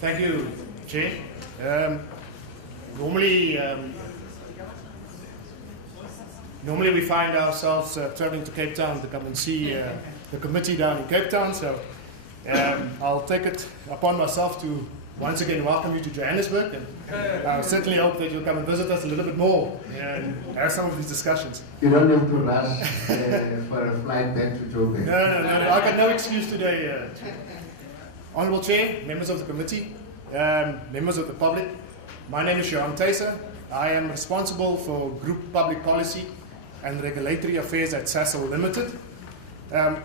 Thank you, Chair. Normally we find ourselves traveling to Cape Town to come and see the committee down in Cape Town, so I'll take it upon myself to once again welcome you to Johannesburg, and I certainly hope that you'll come and visit us a little bit more and have some of these discussions. You don't have to rush for a flight back to Joburg. No, I got no excuse today. Honourable Chair, members of the committee, members of the public, my name is Johan Teyser. I am responsible for Group Public Policy and Regulatory Affairs at Sasol Limited.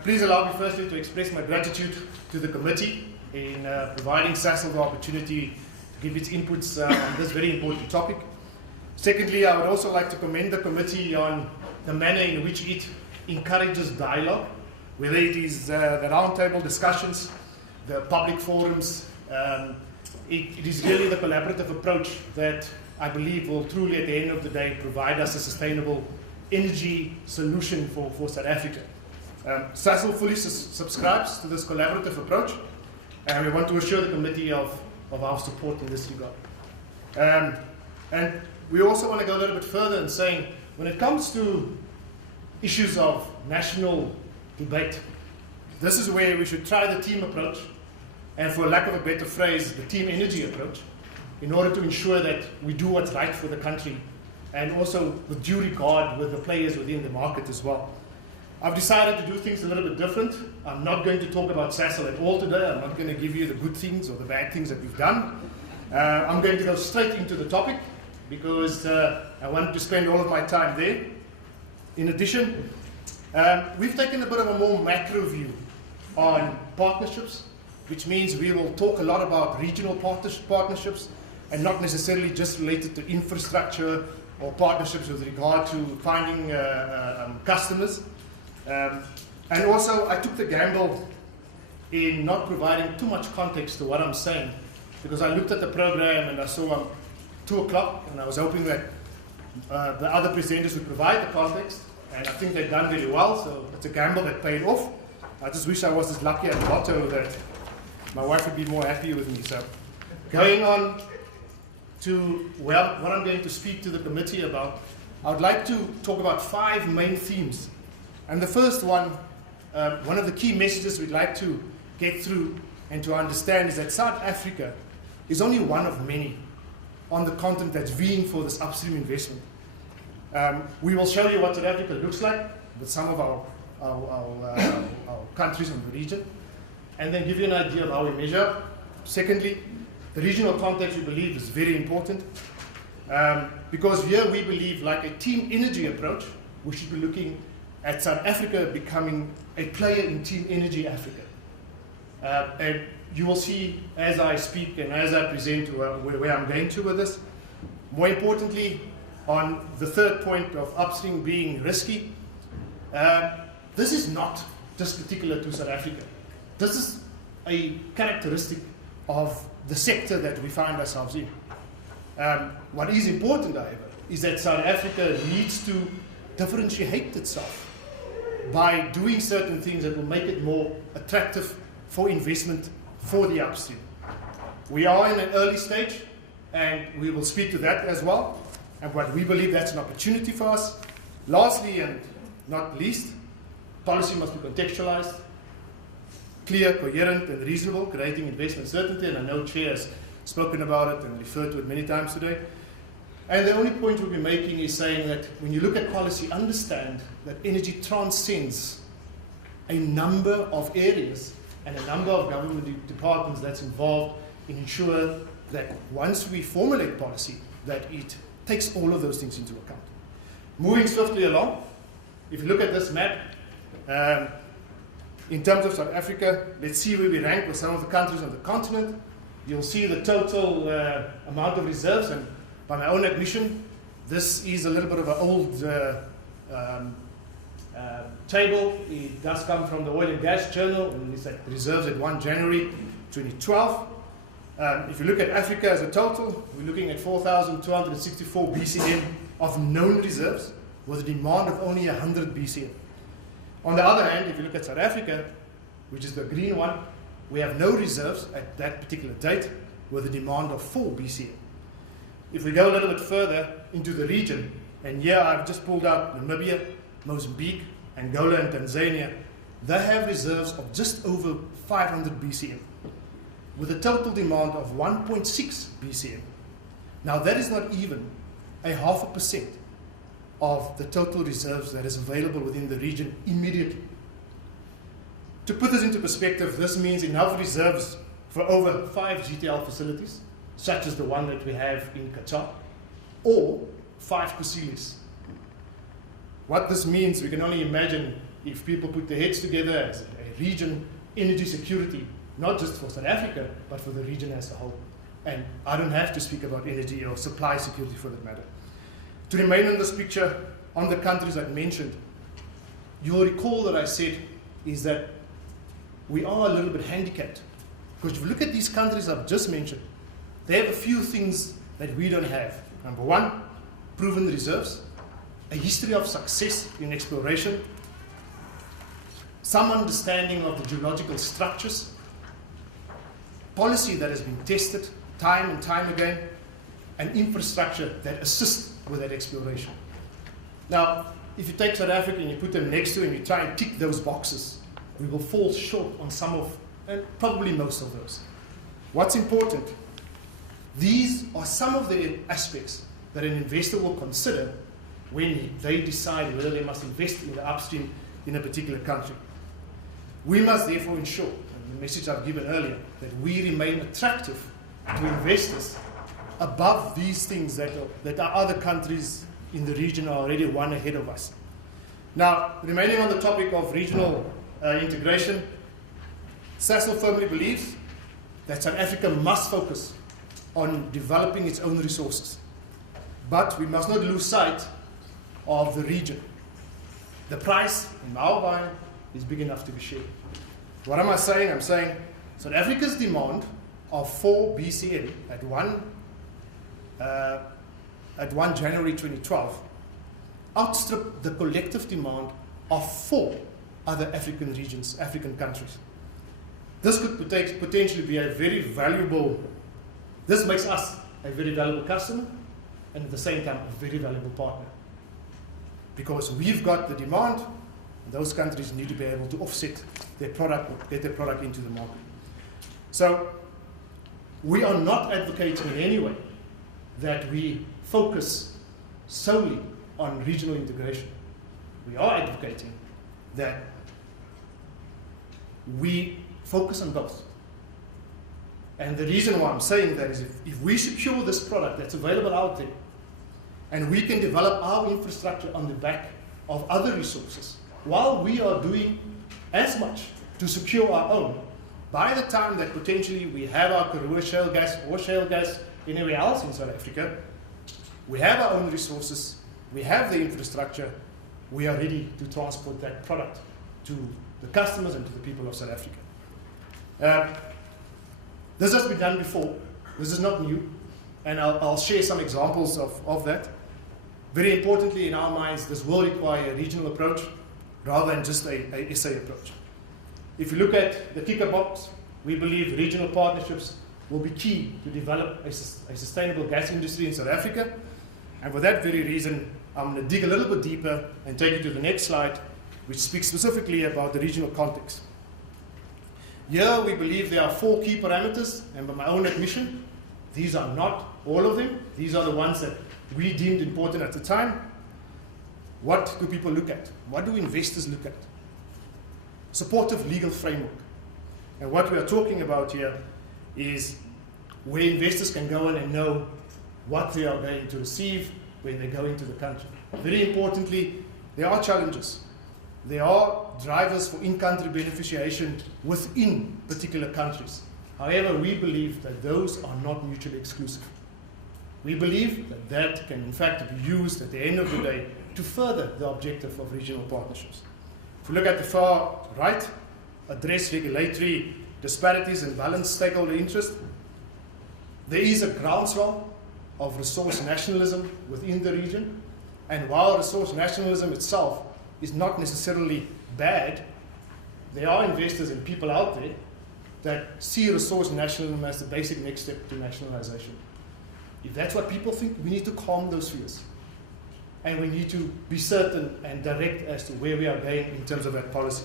Please allow me firstly to express my gratitude to the committee in providing Sasol the opportunity to give its inputs on this very important topic. Secondly, I would also like to commend the committee on the manner in which it encourages dialogue, whether it is the roundtable discussions, the public forums. It is really the collaborative approach that I believe will truly at the end of the day provide us a sustainable energy solution for South Africa. Sasol fully subscribes to this collaborative approach, and we want to assure the committee of our support in this regard. And we also want to go a little bit further in saying, when it comes to issues of national debate, this is where we should try the team approach, and for lack of a better phrase, the team energy approach, in order to ensure that we do what's right for the country, and also with due regard with the players within the market as well. I've decided to do things a little bit different. I'm not going to talk about Sasol at all today. I'm not going to give you the good things or the bad things that we've done. I'm going to go straight into the topic because I wanted to spend all of my time there. In addition, we've taken a bit of a more macro view on partnerships, which means we will talk a lot about regional partnerships and not necessarily just related to infrastructure or partnerships with regard to finding customers. And also, I took the gamble in not providing too much context to what I'm saying, because I looked at the program and I saw 2 o'clock, and I was hoping that the other presenters would provide the context, and I think they've done really well, so it's a gamble that paid off. I just wish I was as lucky at Lotto that my wife would be more happy with me. So, going on to what I'm going to speak to the committee about, I would like to talk about 5 main themes. And the first one of the key messages we'd like to get through and to understand is that South Africa is only one of many on the continent that's vying for this upstream investment. We will show you what South Africa looks like with some of our countries in the region, and then give you an idea of how we measure. Secondly, the regional context we believe is very important, because here we believe, like a team energy approach, we should be looking at South Africa becoming a player in Team Energy Africa. And you will see as I speak and as I present where I'm going to with this. More importantly, on the third point of upstream being risky, this is not just particular to South Africa. This is a characteristic of the sector that we find ourselves in. What is important, however, is that South Africa needs to differentiate itself by doing certain things that will make it more attractive for investment for the upstream. We are in an early stage, and we will speak to that as well, and what we believe that's an opportunity for us. Lastly, and not least, policy must be contextualized, clear, coherent, and reasonable, creating investment certainty, and I know Chair has spoken about it and referred to it many times today. And the only point we'll be making is saying that when you look at policy, understand that energy transcends a number of areas and a number of government departments that's involved in ensuring that once we formulate policy, that it takes all of those things into account. Moving swiftly along, if you look at this map, in terms of South Africa, let's see where we rank with some of the countries on the continent. You'll see the total amount of reserves, and by my own admission, this is a little bit of an old table. It does come from the Oil and Gas Journal, and it's at reserves at 1 January 2012. If you look at Africa as a total, we're looking at 4,264 BCM of known reserves with a demand of only 100 BCM. On the other hand, if you look at South Africa, which is the green one, we have no reserves at that particular date, with a demand of 4 BCM. If we go a little bit further into the region, and here I've just pulled out Namibia, Mozambique, Angola, and Tanzania, they have reserves of just over 500 BCM, with a total demand of 1.6 BCM. Now that is not even 0.5% of the total reserves that is available within the region immediately. To put this into perspective, this means enough reserves for over 5 GTL facilities, such as the one that we have in Qatar, or 5 Kusilis. What this means, we can only imagine if people put their heads together as a region, energy security, not just for South Africa, but for the region as a whole. And I don't have to speak about energy or supply security for that matter. To remain in this picture, on the countries I've mentioned, you'll recall that I said is that we are a little bit handicapped. Because if you look at these countries I've just mentioned, they have a few things that we don't have. Number one, proven reserves, a history of success in exploration, some understanding of the geological structures, policy that has been tested time and time again, and infrastructure that assists with that exploration. Now, if you take South Africa and you put them next to it and you try and tick those boxes, we will fall short on some of, and probably most of those. What's important? These are some of the aspects that an investor will consider when they decide whether they must invest in the upstream in a particular country. We must therefore ensure, and the message I've given earlier, that we remain attractive to investors above these things that other countries in the region are already one ahead of us. Now, remaining on the topic of regional integration, Sasol firmly believes that South Africa must focus on developing its own resources. But we must not lose sight of the region. The price, in our mind, is big enough to be shared. What am I saying? I'm saying South Africa's demand of 4 BCM at 1 January 2012 outstripped the collective demand of 4 other African regions, African countries. This could potentially be a very valuable, this makes us a very valuable customer and at the same time a very valuable partner. Because we've got the demand, those countries need to be able to offset their product, get their product into the market. So we are not advocating in any way that we focus solely on regional integration. We are advocating that we focus on both. And the reason why I'm saying that is if we secure this product that's available out there, and we can develop our infrastructure on the back of other resources, while we are doing as much to secure our own, by the time that potentially we have our Karoo shale gas or shale gas anywhere else in South Africa, we have our own resources, we have the infrastructure, we are ready to transport that product to the customers and to the people of South Africa. This has been done before. This is not new, and I'll share some examples of that. Very importantly, in our minds, this will require a regional approach rather than just a SA approach. If you look at the kicker box, we believe regional partnerships will be key to develop a sustainable gas industry in South Africa. And for that very reason, I'm going to dig a little bit deeper and take you to the next slide, which speaks specifically about the regional context. Here we believe there are 4 key parameters, and by my own admission, these are not all of them. These are the ones that we deemed important at the time. What do people look at? What do investors look at? Supportive legal framework. And what we are talking about here is where investors can go in and know what they are going to receive when they go into the country. Very importantly, there are challenges. There are drivers for in-country beneficiation within particular countries. However, we believe that those are not mutually exclusive. We believe that that can in fact be used at the end of the day to further the objective of regional partnerships. If we look at the far right, address regulatory disparities and balance stakeholder interest, there is a groundswell of resource nationalism within the region, and while resource nationalism itself is not necessarily bad, there are investors and people out there that see resource nationalism as the basic next step to nationalization. If that's what people think, we need to calm those fears. And we need to be certain and direct as to where we are going in terms of that policy.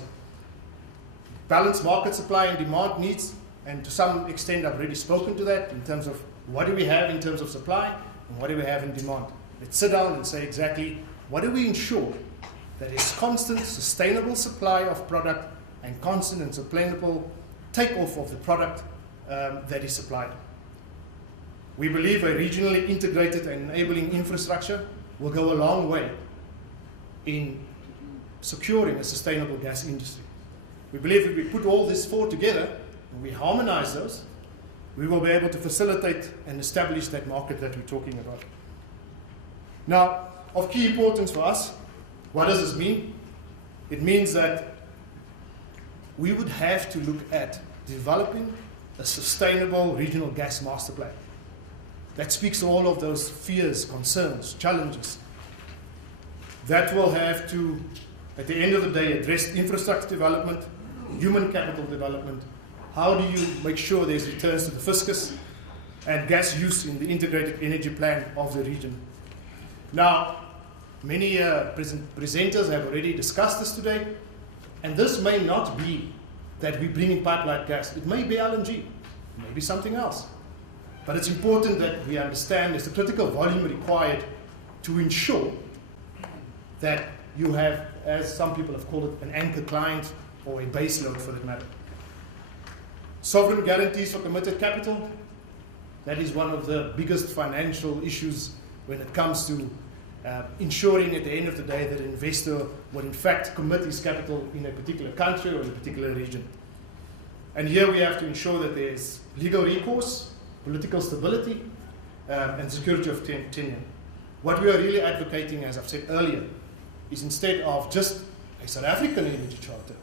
Balanced market supply and demand needs, and to some extent I've already spoken to that in terms of what do we have in terms of supply and what do we have in demand. Let's sit down and say exactly what do we ensure that is constant, sustainable supply of product and constant and sustainable takeoff of the product that is supplied. We believe a regionally integrated and enabling infrastructure will go a long way in securing a sustainable gas industry. We believe if we put all this four together and we harmonize those, we will be able to facilitate and establish that market that we're talking about. Now, of key importance for us, what does this mean? It means that we would have to look at developing a sustainable regional gas master plan. That speaks to all of those fears, concerns, challenges. That will have to, at the end of the day, address infrastructure development, human capital development. How do you make sure there's returns to the fiscus and gas use in the integrated energy plan of the region? Now, many presenters have already discussed this today, and this may not be that we bring in pipeline gas. It may be LNG, it may be something else. But it's important that we understand there's a critical volume required to ensure that you have, as some people have called it, an anchor client or a base load for that matter. Sovereign guarantees for committed capital. That is one of the biggest financial issues when it comes to ensuring at the end of the day that an investor will in fact commit his capital in a particular country or in a particular region. And here we have to ensure that there's legal recourse, political stability, and security of tenure. What we are really advocating, as I've said earlier, is instead of just a South African energy charter,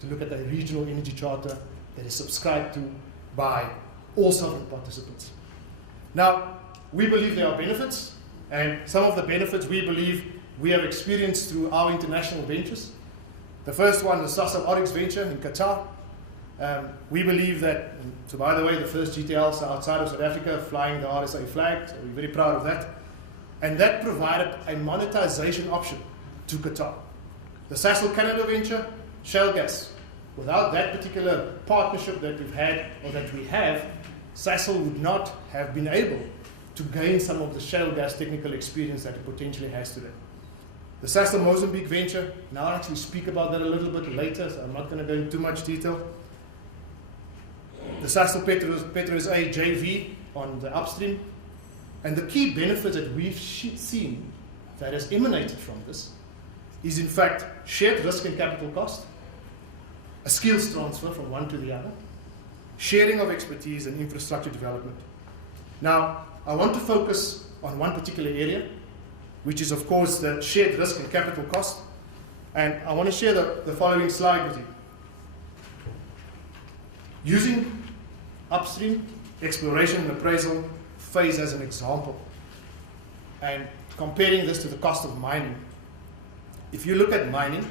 to look at a regional energy charter that is subscribed to by all sovereign participants. Now, we believe there are benefits, and some of the benefits we believe we have experienced through our international ventures. The first one is the Sasol Oryx venture in Qatar. We believe that, so by the way, the first GTLs outside of South Africa flying the RSA flag, so we're very proud of that. And that provided a monetization option to Qatar. The Sasol Canada venture, shale gas. Without that particular partnership that we've had, or that we have, Sasol would not have been able to gain some of the shale gas technical experience that it potentially has today. The Sasol Mozambique venture, and I'll actually speak about that a little bit later, so I'm not going to go into too much detail. The Sasol PetroSA JV on the upstream. And the key benefit that we've seen that has emanated from this is in fact shared risk and capital cost, a skills transfer from one to the other, sharing of expertise and infrastructure development. Now, I want to focus on one particular area, which is of course the shared risk and capital cost. And I want to share the following slide with you. Using upstream exploration and appraisal phase as an example, and comparing this to the cost of mining. If you look at mining,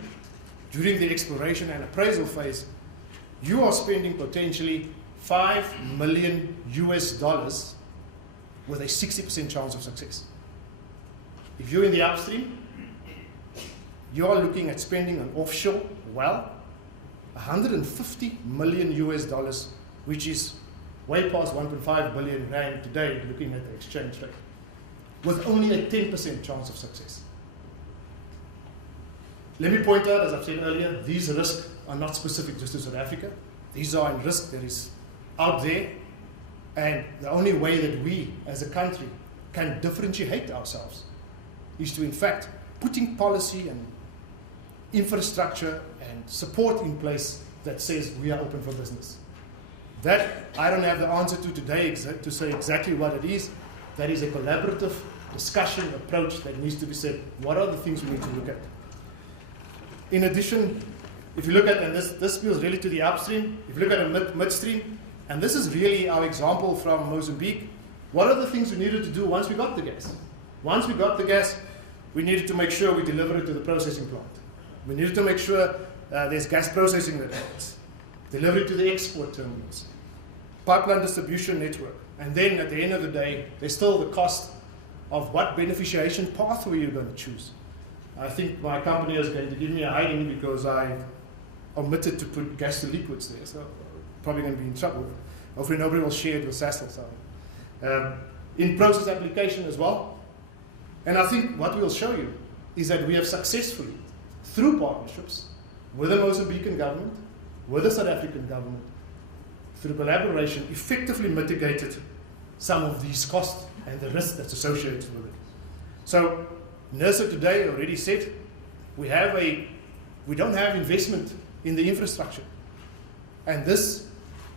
during the exploration and appraisal phase, you are spending potentially $5 million with a 60% chance of success. If you're in the upstream, you are looking at spending an offshore well, $150 million, which is way past 1.5 billion rand today, looking at the exchange rate, with only a 10% chance of success. Let me point out, as I've said earlier, these risks are not specific just to South Africa. These are in risk that is out there, and the only way that we as a country can differentiate ourselves is to in fact putting policy and infrastructure and support in place that says we are open for business. That I don't have the answer to today to say exactly what it is. That is a collaborative discussion approach that needs to be said. What are the things we need to look at? In addition, if you look at, and this feels really to the upstream, if you look at a midstream, and this is really our example from Mozambique, what are the things we needed to do once we got the gas? Once we got the gas, we needed to make sure we deliver it to the processing plant. We needed to make sure there's gas processing that happens. delivery to the export terminals, pipeline distribution network, and then at the end of the day, there's still the cost of what beneficiation pathway you're going to choose. I think my company is going to give me a hiding because I omitted to put gas to liquids there, so probably going to be in trouble. Hopefully nobody will share it with Sasol. So, in process application as well. And I think what we'll show you is that we have successfully, through partnerships with the Mozambican government, with the South African government, through collaboration, effectively mitigated some of these costs and the risk that's associated with it. So, NERSA today already said we don't have investment in the infrastructure. And this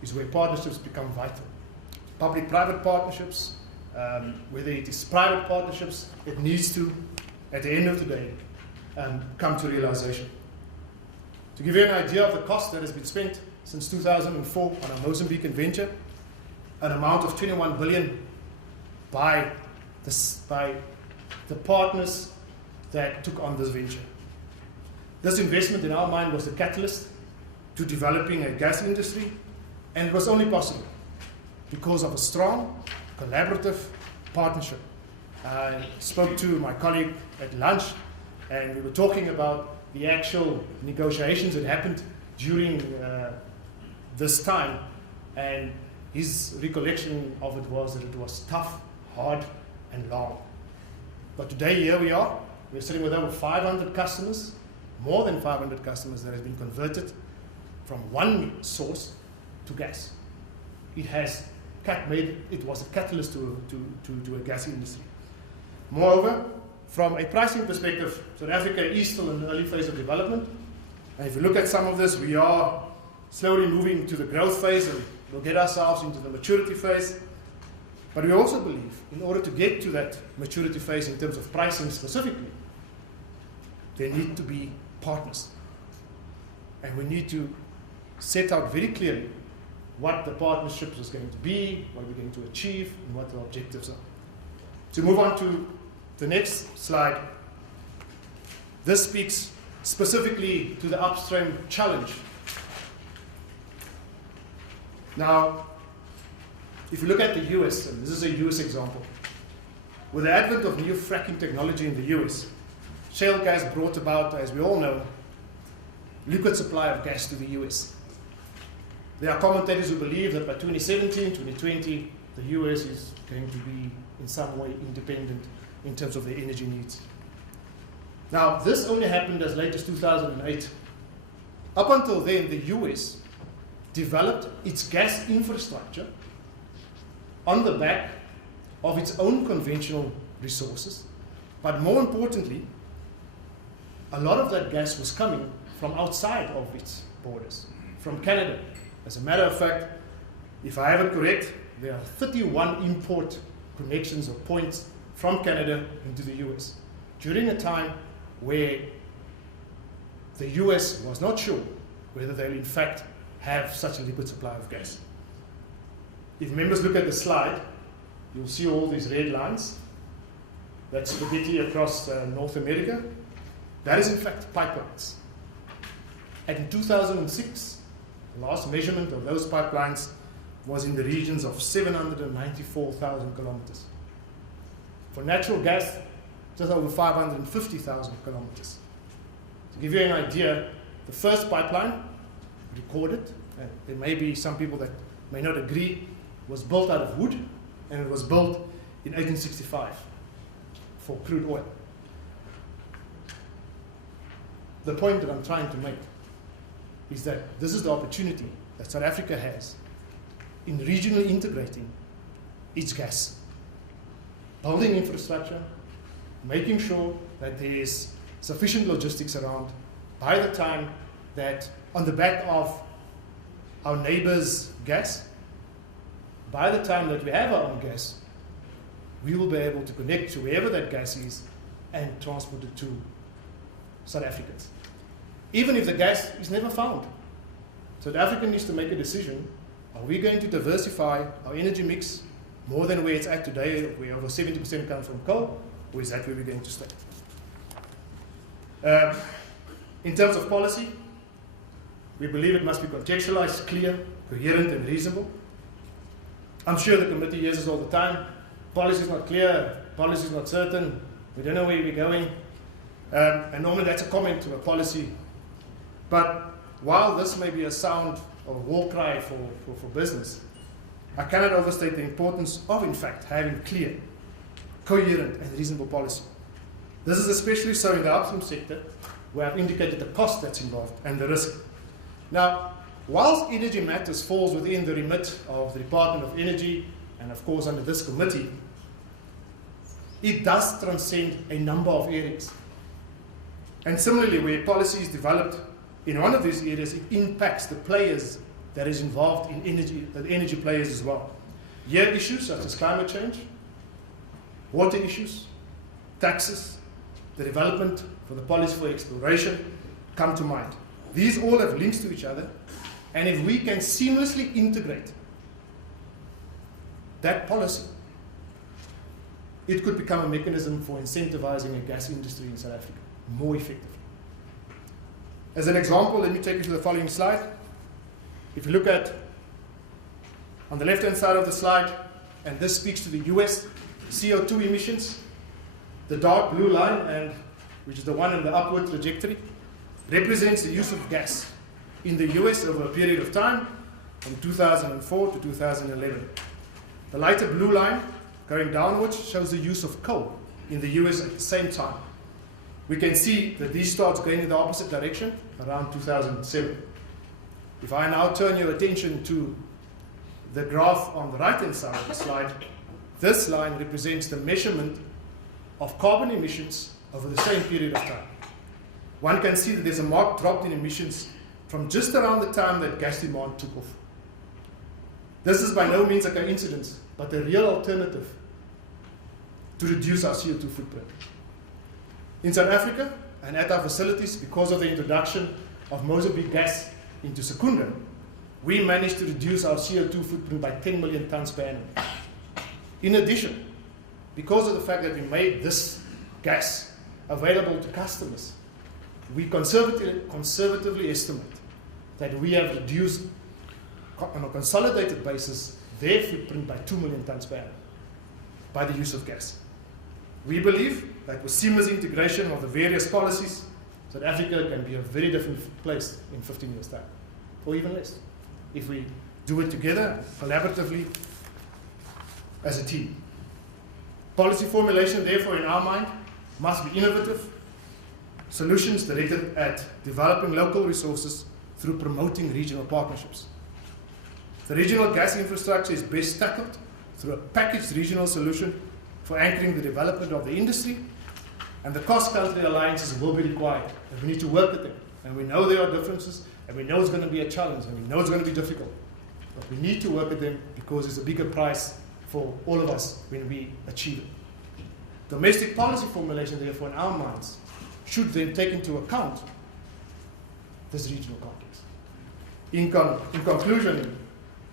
is where partnerships become vital. Public-private partnerships, whether it is private partnerships, it needs to, at the end of the day, come to realization. To give you an idea of the cost that has been spent since 2004 on our Mozambican venture, an amount of 21 billion by the partners that took on this venture. This investment in our mind was the catalyst to developing a gas industry, and it was only possible because of a strong, collaborative partnership. I spoke to my colleague at lunch, and we were talking about the actual negotiations that happened during this time, and his recollection of it was that it was tough, hard, and long. But today, here we are. We're sitting with over 500 customers, more than 500 customers that have been converted from one source to gas. It was a catalyst to a gas industry. Moreover, from a pricing perspective, South Africa is still in the early phase of development. And if you look at some of this, we are slowly moving to the growth phase, and we'll get ourselves into the maturity phase. But we also believe in order to get to that maturity phase in terms of pricing specifically, there need to be partners. And we need to set out very clearly what the partnership is going to be, what we're going to achieve, and what the objectives are. To move on to the next slide, this speaks specifically to the upstream challenge. Now, if you look at the US, and this is a US example, with the advent of new fracking technology in the US, shale gas brought about, as we all know, liquid supply of gas to the US. There are commentators who believe that by 2017, 2020, the US is going to be in some way independent in terms of their energy needs. Now, this only happened as late as 2008. Up until then, the US developed its gas infrastructure on the back of its own conventional resources, but more importantly, a lot of that gas was coming from outside of its borders, from Canada. As a matter of fact, if I have it correct, there are 31 import connections or points from Canada into the US during a time where the US was not sure whether they'll in fact have such a liquid supply of gas. If members look at the slide, you'll see all these red lines. That's spaghetti across North America. That is in fact pipelines. And in 2006, the last measurement of those pipelines was in the regions of 794,000 kilometers. For natural gas, just over 550,000 kilometers. To give you an idea, the first pipeline recorded, and there may be some people that may not agree, was built out of wood, and it was built in 1865 for crude oil. The point that I'm trying to make is that this is the opportunity that South Africa has in regionally integrating its gas, building infrastructure, making sure that there is sufficient logistics around by the time that on the back of our neighbors' gas, by the time that we have our own gas, we will be able to connect to wherever that gas is and transport it to South Africans. Even if the gas is never found. South Africa needs to make a decision. Are we going to diversify our energy mix more than where it's at today, where over 70% comes from coal, or is that where we're going to stay? In terms of policy, We believe it must be contextualized, clear, coherent, and reasonable. I'm sure the committee hears this all the time. Policy is not clear, policy is not certain, we don't know where we're going. And normally that's a comment to a policy. But while this may be a sound or war cry for business, I cannot overstate the importance of, in fact, having clear, coherent, and reasonable policy. This is especially so in the upstream sector, where I've indicated the cost that's involved and the risk. Now, whilst energy matters falls within the remit of the Department of Energy, and of course under this committee, it does transcend a number of areas. And similarly, where policy is developed in one of these areas, it impacts the players that is involved in energy, the energy players as well. Here, issues such as climate change, water issues, taxes, the development for the policy for exploration come to mind. These all have links to each other, and if we can seamlessly integrate that policy, it could become a mechanism for incentivizing a gas industry in South Africa more effectively. As an example, let me take you to the following slide. If you look at, on the left-hand side of the slide, and this speaks to the US CO2 emissions, the dark blue line, and which is the one in the upward trajectory, represents the use of gas in the US over a period of time from 2004 to 2011. The lighter blue line going downwards shows the use of coal in the US at the same time. We can see that these starts going in the opposite direction around 2007. If I now turn your attention to the graph on the right-hand side of the slide, this line represents the measurement of carbon emissions over the same period of time. One can see that there's a marked drop in emissions from just around the time that gas demand took off. This is by no means a coincidence, but a real alternative to reduce our CO2 footprint. In South Africa and at our facilities, because of the introduction of Mozambique gas into Secunda, we managed to reduce our CO2 footprint by 10 million tons per annum. In addition, because of the fact that we made this gas available to customers, we conservatively estimate that we have reduced, on a consolidated basis, their footprint by 2 million tons per annum by the use of gas. We believe that with seamless integration of the various policies, South Africa can be a very different place in 15 years' time, or even less, if we do it together, collaboratively, as a team. Policy formulation, therefore, in our mind, must be innovative, solutions directed at developing local resources through promoting regional partnerships. The regional gas infrastructure is best tackled through a packaged regional solution for anchoring the development of the industry, and the cross-country alliances will be required, and we need to work with them. And we know there are differences, and we know it's going to be a challenge, and we know it's going to be difficult. But we need to work with them because it's a bigger price for all of us when we achieve it. Domestic policy formulation, therefore, in our minds, should then take into account this regional context. In conclusion,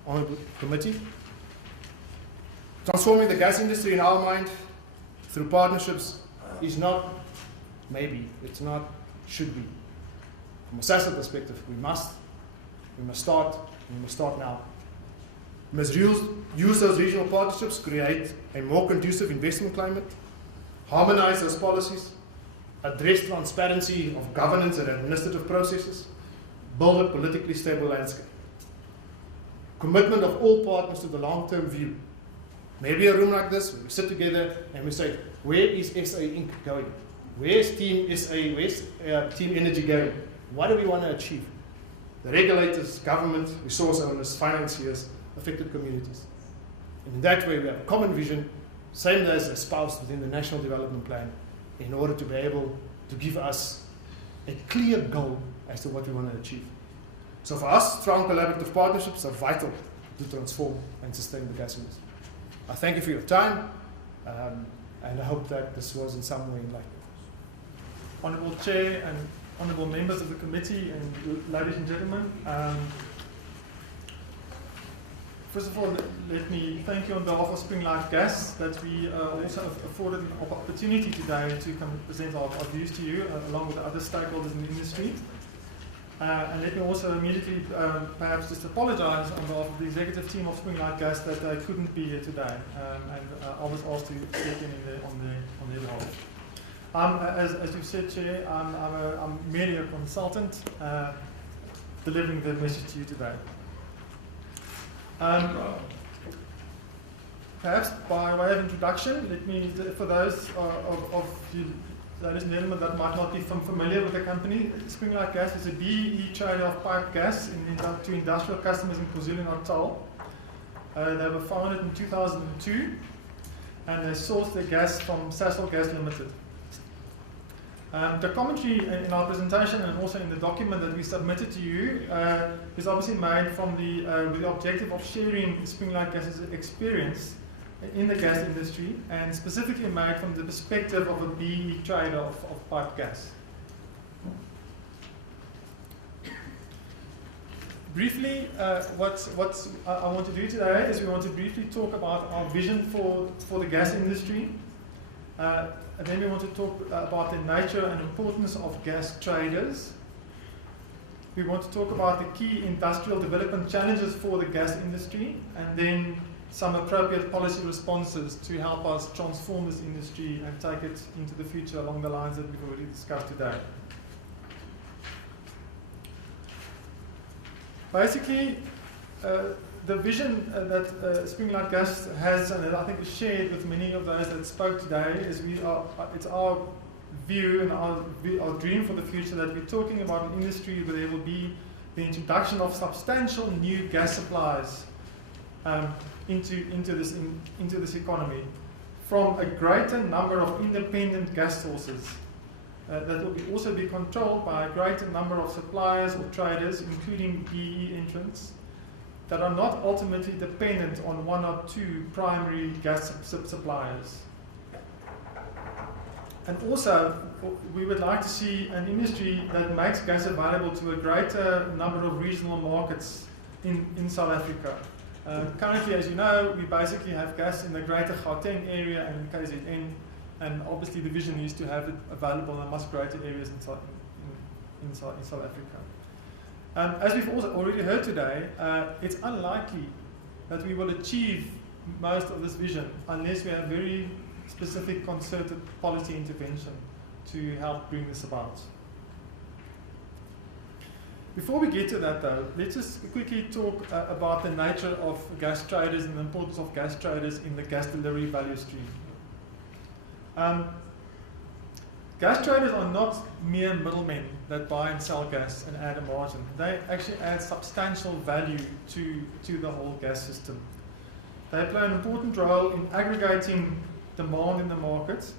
Honourable Committee, transforming the gas industry in our mind through partnerships is not maybe, it's not, should be. From a SASA perspective, we must start now. We must use those regional partnerships, create a more conducive investment climate, harmonize those policies, address transparency of governance and administrative processes, build a politically stable landscape. Commitment of all partners to the long-term view. Maybe a room like this, where we sit together and we say, where is SA Inc. going? Where's Team SA, where's Team Energy going? What do we want to achieve? The regulators, government, resource owners, financiers, affected communities. And in that way, we have a common vision, same as espoused within the National Development Plan, in order to be able to give us a clear goal as to what we want to achieve. So for us, strong collaborative partnerships are vital to transform and sustain the gas industry. I thank you for your time, and I hope that this was in some way enlightening. Honourable Chair and honourable members of the committee and ladies and gentlemen, first of all, let me thank you on behalf of Springlight Gas that we also afforded an opportunity today to come present our views to you along with the other stakeholders in the industry. And let me also immediately perhaps just apologize on behalf of the executive team of Springlight Gas that they couldn't be here today. I was asked to step in on their behalf. As you've said, Chair, I'm merely a consultant delivering the message to you today. Perhaps by way of introduction, let me, for those of you ladies and gentlemen that might not be familiar with the company, Springlight Gas is a BEE trader of piped gas to industrial customers in KwaZulu-Natal. They were founded in 2002 and they source their gas from Sasol Gas Limited. The commentary in our presentation and also in the document that we submitted to you is obviously made from with the objective of sharing Springlight Gas's experience in the gas industry, and specifically made from the perspective of a BEE trader of piped gas. Briefly, what I want to do today is we want to briefly talk about our vision for the gas industry, and then we want to talk about the nature and importance of gas traders. We want to talk about the key industrial development challenges for the gas industry, and then some appropriate policy responses to help us transform this industry and take it into the future along the lines that we've already discussed today. Basically, the vision that Springlight Gas has, and that I think is shared with many of those that spoke today, is it's our view and our dream for the future that we're talking about an industry where there will be the introduction of substantial new gas supplies into this economy from a greater number of independent gas sources that will also be controlled by a greater number of suppliers or traders, including BEE entrants, that are not ultimately dependent on one or two primary gas suppliers. And also, we would like to see an industry that makes gas available to a greater number of regional markets in South Africa. Currently, as you know, we basically have gas in the greater Gauteng area and KZN, and obviously the vision is to have it available in much greater areas in South Africa. As we've also already heard today, it's unlikely that we will achieve most of this vision unless we have very specific concerted policy intervention to help bring this about. Before we get to that though, let's just quickly talk about the nature of gas traders and the importance of gas traders in the gas delivery value stream. Gas traders are not mere middlemen that buy and sell gas and add a margin. They actually add substantial value to the whole gas system. They play an important role in aggregating demand in the market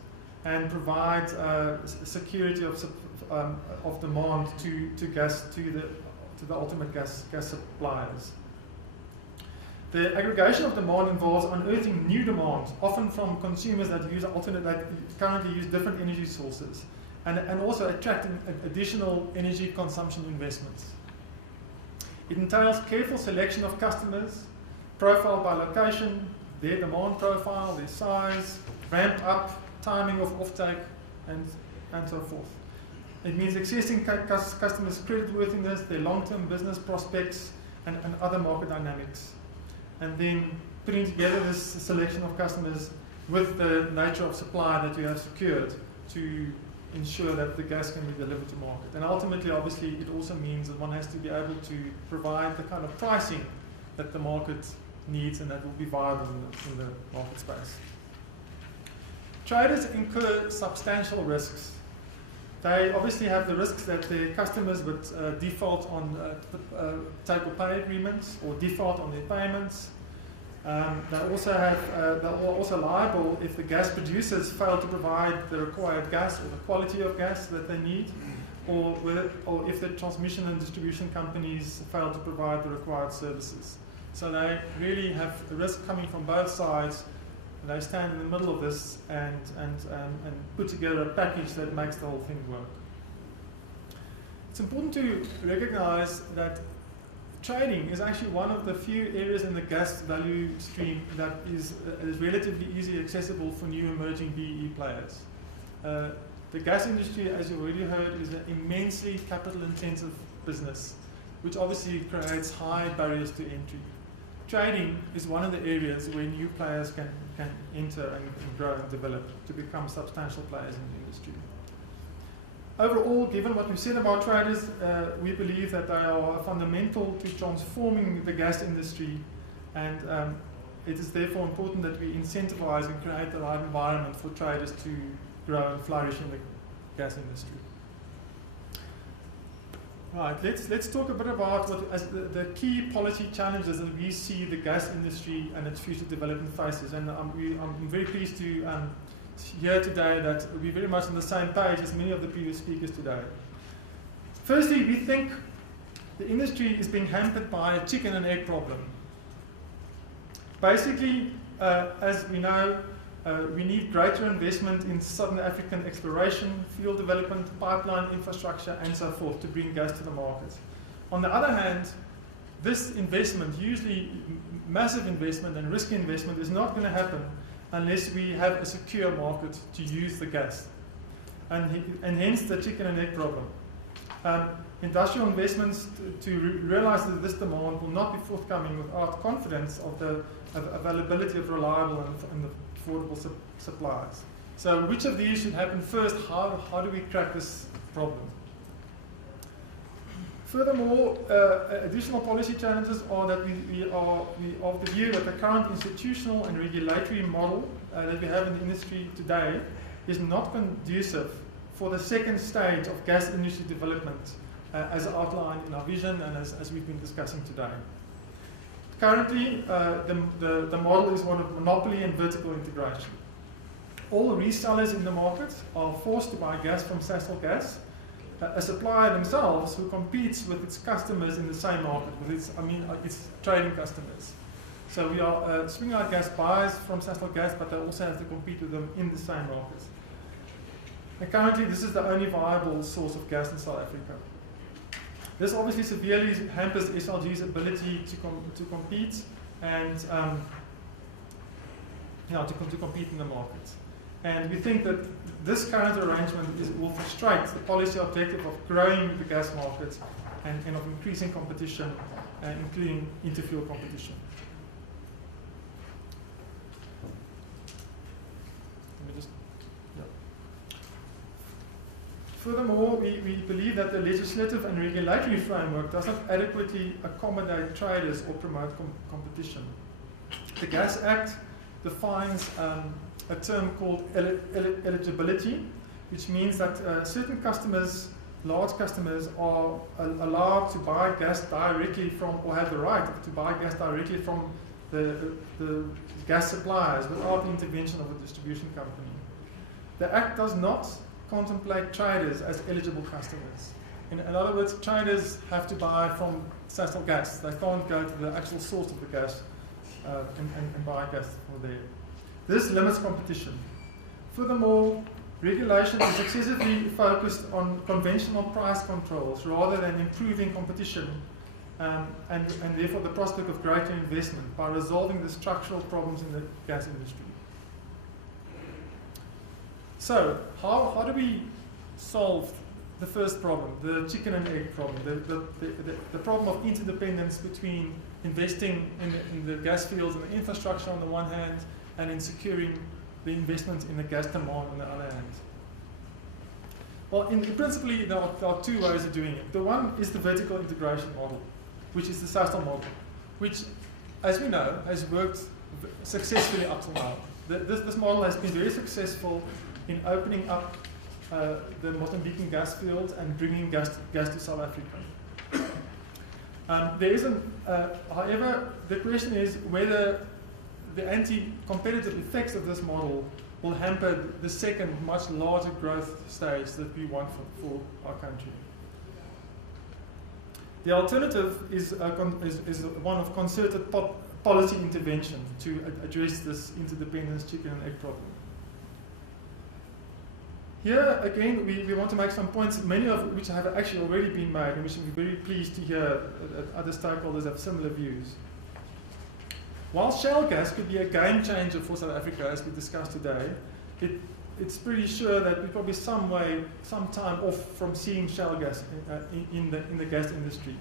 and provide security of demand to gas to the ultimate gas suppliers. The aggregation of demand involves unearthing new demand, often from consumers that currently use different energy sources, and also attracting additional energy consumption investments. It entails careful selection of customers, profile by location, their demand profile, their size, ramp up, timing of offtake, and so forth. It means assessing customers' creditworthiness, their long-term business prospects, and other market dynamics. And then putting together this selection of customers with the nature of supply that you have secured to ensure that the gas can be delivered to market. And ultimately, obviously, it also means that one has to be able to provide the kind of pricing that the market needs and that will be viable in the market space. Traders incur substantial risks. They obviously have the risks that their customers would default on take-or-pay agreements or default on their payments. They're also liable if the gas producers fail to provide the required gas or the quality of gas that they need, or if the transmission and distribution companies fail to provide the required services. So they really have a risk coming from both sides. They stand in the middle of this and put together a package that makes the whole thing work. It's important to recognize that trading is actually one of the few areas in the gas value stream that is relatively easily accessible for new emerging BEE players. The gas industry, as you already heard, is an immensely capital-intensive business, which obviously creates high barriers to entry. Trading is one of the areas where new players can enter and grow and develop to become substantial players in the industry. Overall, given what we've said about traders, we believe that they are fundamental to transforming the gas industry, and it is therefore important that we incentivize and create the right environment for traders to grow and flourish in the gas industry. Right, let's talk a bit about what as the key policy challenges that we see the gas industry and its future development faces. And I'm very pleased to hear today that we're very much on the same page as many of the previous speakers today. Firstly, we think the industry is being hampered by a chicken and egg problem. Basically, as we know, we need greater investment in Southern African exploration, field development, pipeline infrastructure, and so forth to bring gas to the market. On the other hand, this investment, usually massive investment and risky investment, is not going to happen unless we have a secure market to use the gas. And hence the chicken and egg problem. Industrial investments to realize that this demand will not be forthcoming without confidence of the availability of reliable and affordable supplies. So which of these should happen first? How do we crack this problem? Furthermore, additional policy challenges are that we are of the view that the current institutional and regulatory model that we have in the industry today is not conducive for the second stage of gas industry development as outlined in our vision and as we've been discussing today. Currently, the model is one of monopoly and vertical integration. All resellers in the market are forced to buy gas from Sasol Gas, a supplier themselves who competes with its customers in the same market, with its trading customers. So we are swing out gas buyers from Sasol Gas, but they also have to compete with them in the same market. And currently, this is the only viable source of gas in South Africa. This obviously severely hampers SLG's ability to compete and to compete in the market. And we think that this current arrangement will frustrate the policy objective of growing the gas market and of increasing competition, including interfuel competition. Furthermore, we believe that the legislative and regulatory framework does not adequately accommodate traders or promote competition. The Gas Act defines a term called eligibility, which means that certain customers, large customers, are allowed to buy gas directly from, or have the right to buy gas directly from the gas suppliers without the intervention of a distribution company. The Act does not contemplate traders as eligible customers. In other words, traders have to buy from Sasol Gas. They can't go to the actual source of the gas and buy gas for there. This limits competition. Furthermore, regulation is excessively focused on conventional price controls rather than improving competition and therefore the prospect of greater investment by resolving the structural problems in the gas industry. So, how do we solve the first problem, the chicken and egg problem, the problem of interdependence between investing in the gas fields and the infrastructure on the one hand, and in securing the investment in the gas demand on the other hand? Well, principally, there are two ways of doing it. The one is the vertical integration model, which is the Sasol model, which, as we know, has worked successfully up till now. This model has been very successful in opening up the Mozambican gas fields and bringing gas to South Africa. However, the question is whether the anti-competitive effects of this model will hamper the second, much larger growth stage that we want for our country. The alternative is one of concerted policy intervention to address this interdependence chicken and egg problem. Here, again, we want to make some points, many of which have actually already been made, and which we're very pleased to hear that other stakeholders have similar views. While shale gas could be a game changer for South Africa, as we discussed today, it's pretty sure that we're probably some time off from seeing shale gas in the gas industry.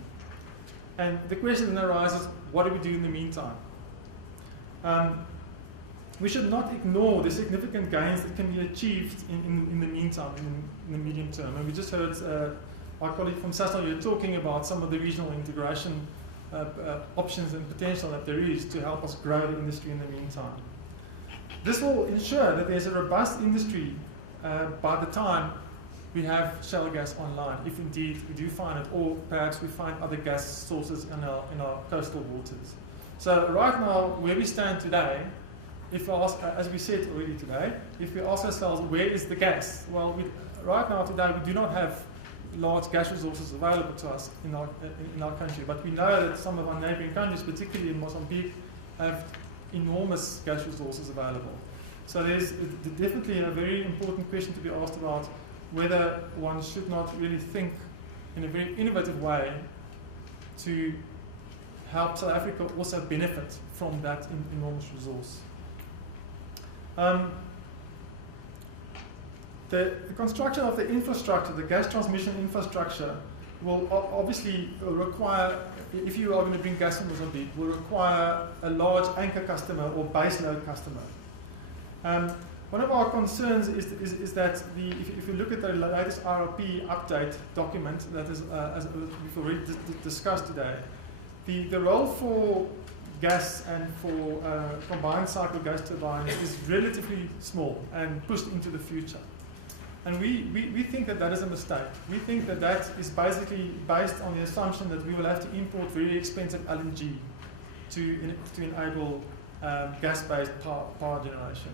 And the question then arises, what do we do in the meantime? We should not ignore the significant gains that can be achieved in the meantime, in the medium term. And we just heard our colleague from Sasol here talking about some of the regional integration options and potential that there is to help us grow the industry in the meantime. This will ensure that there's a robust industry by the time we have shale gas online, if indeed we do find it, or perhaps we find other gas sources in our coastal waters. So right now, where we stand today, if we ask, as we said already today, if we ask ourselves, where is the gas? Well, right now today, we do not have large gas resources available to us in our country, but we know that some of our neighboring countries, particularly in Mozambique, have enormous gas resources available. So there's definitely a very important question to be asked about whether one should not really think in a very innovative way to help South Africa also benefit from that enormous resource. The construction of the infrastructure, the gas transmission infrastructure, will obviously require, if you are going to bring gas in Mozambique, will require a large anchor customer or base load customer. One of our concerns is that if you look at the latest RRP update document that is, as we've already discussed today, the role for gas and for combined cycle gas turbines is relatively small and pushed into the future. And we think that that is a mistake. We think that that is basically based on the assumption that we will have to import very expensive LNG to enable gas-based power generation.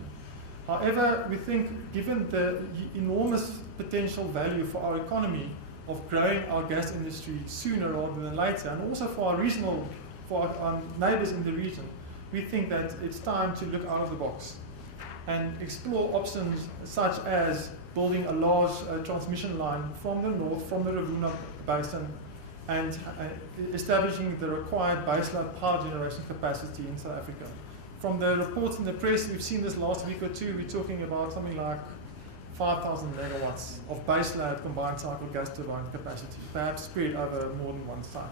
However, we think given the enormous potential value for our economy of growing our gas industry sooner rather than later, and also for our neighbors in the region, we think that it's time to look out of the box and explore options such as building a large transmission line from the north, from the Ravuna Basin, and establishing the required baseload power generation capacity in South Africa. From the reports in the press, we've seen this last week or two, we're talking about something like 5,000 megawatts of baseload combined cycle gas turbine capacity, perhaps spread over more than one site.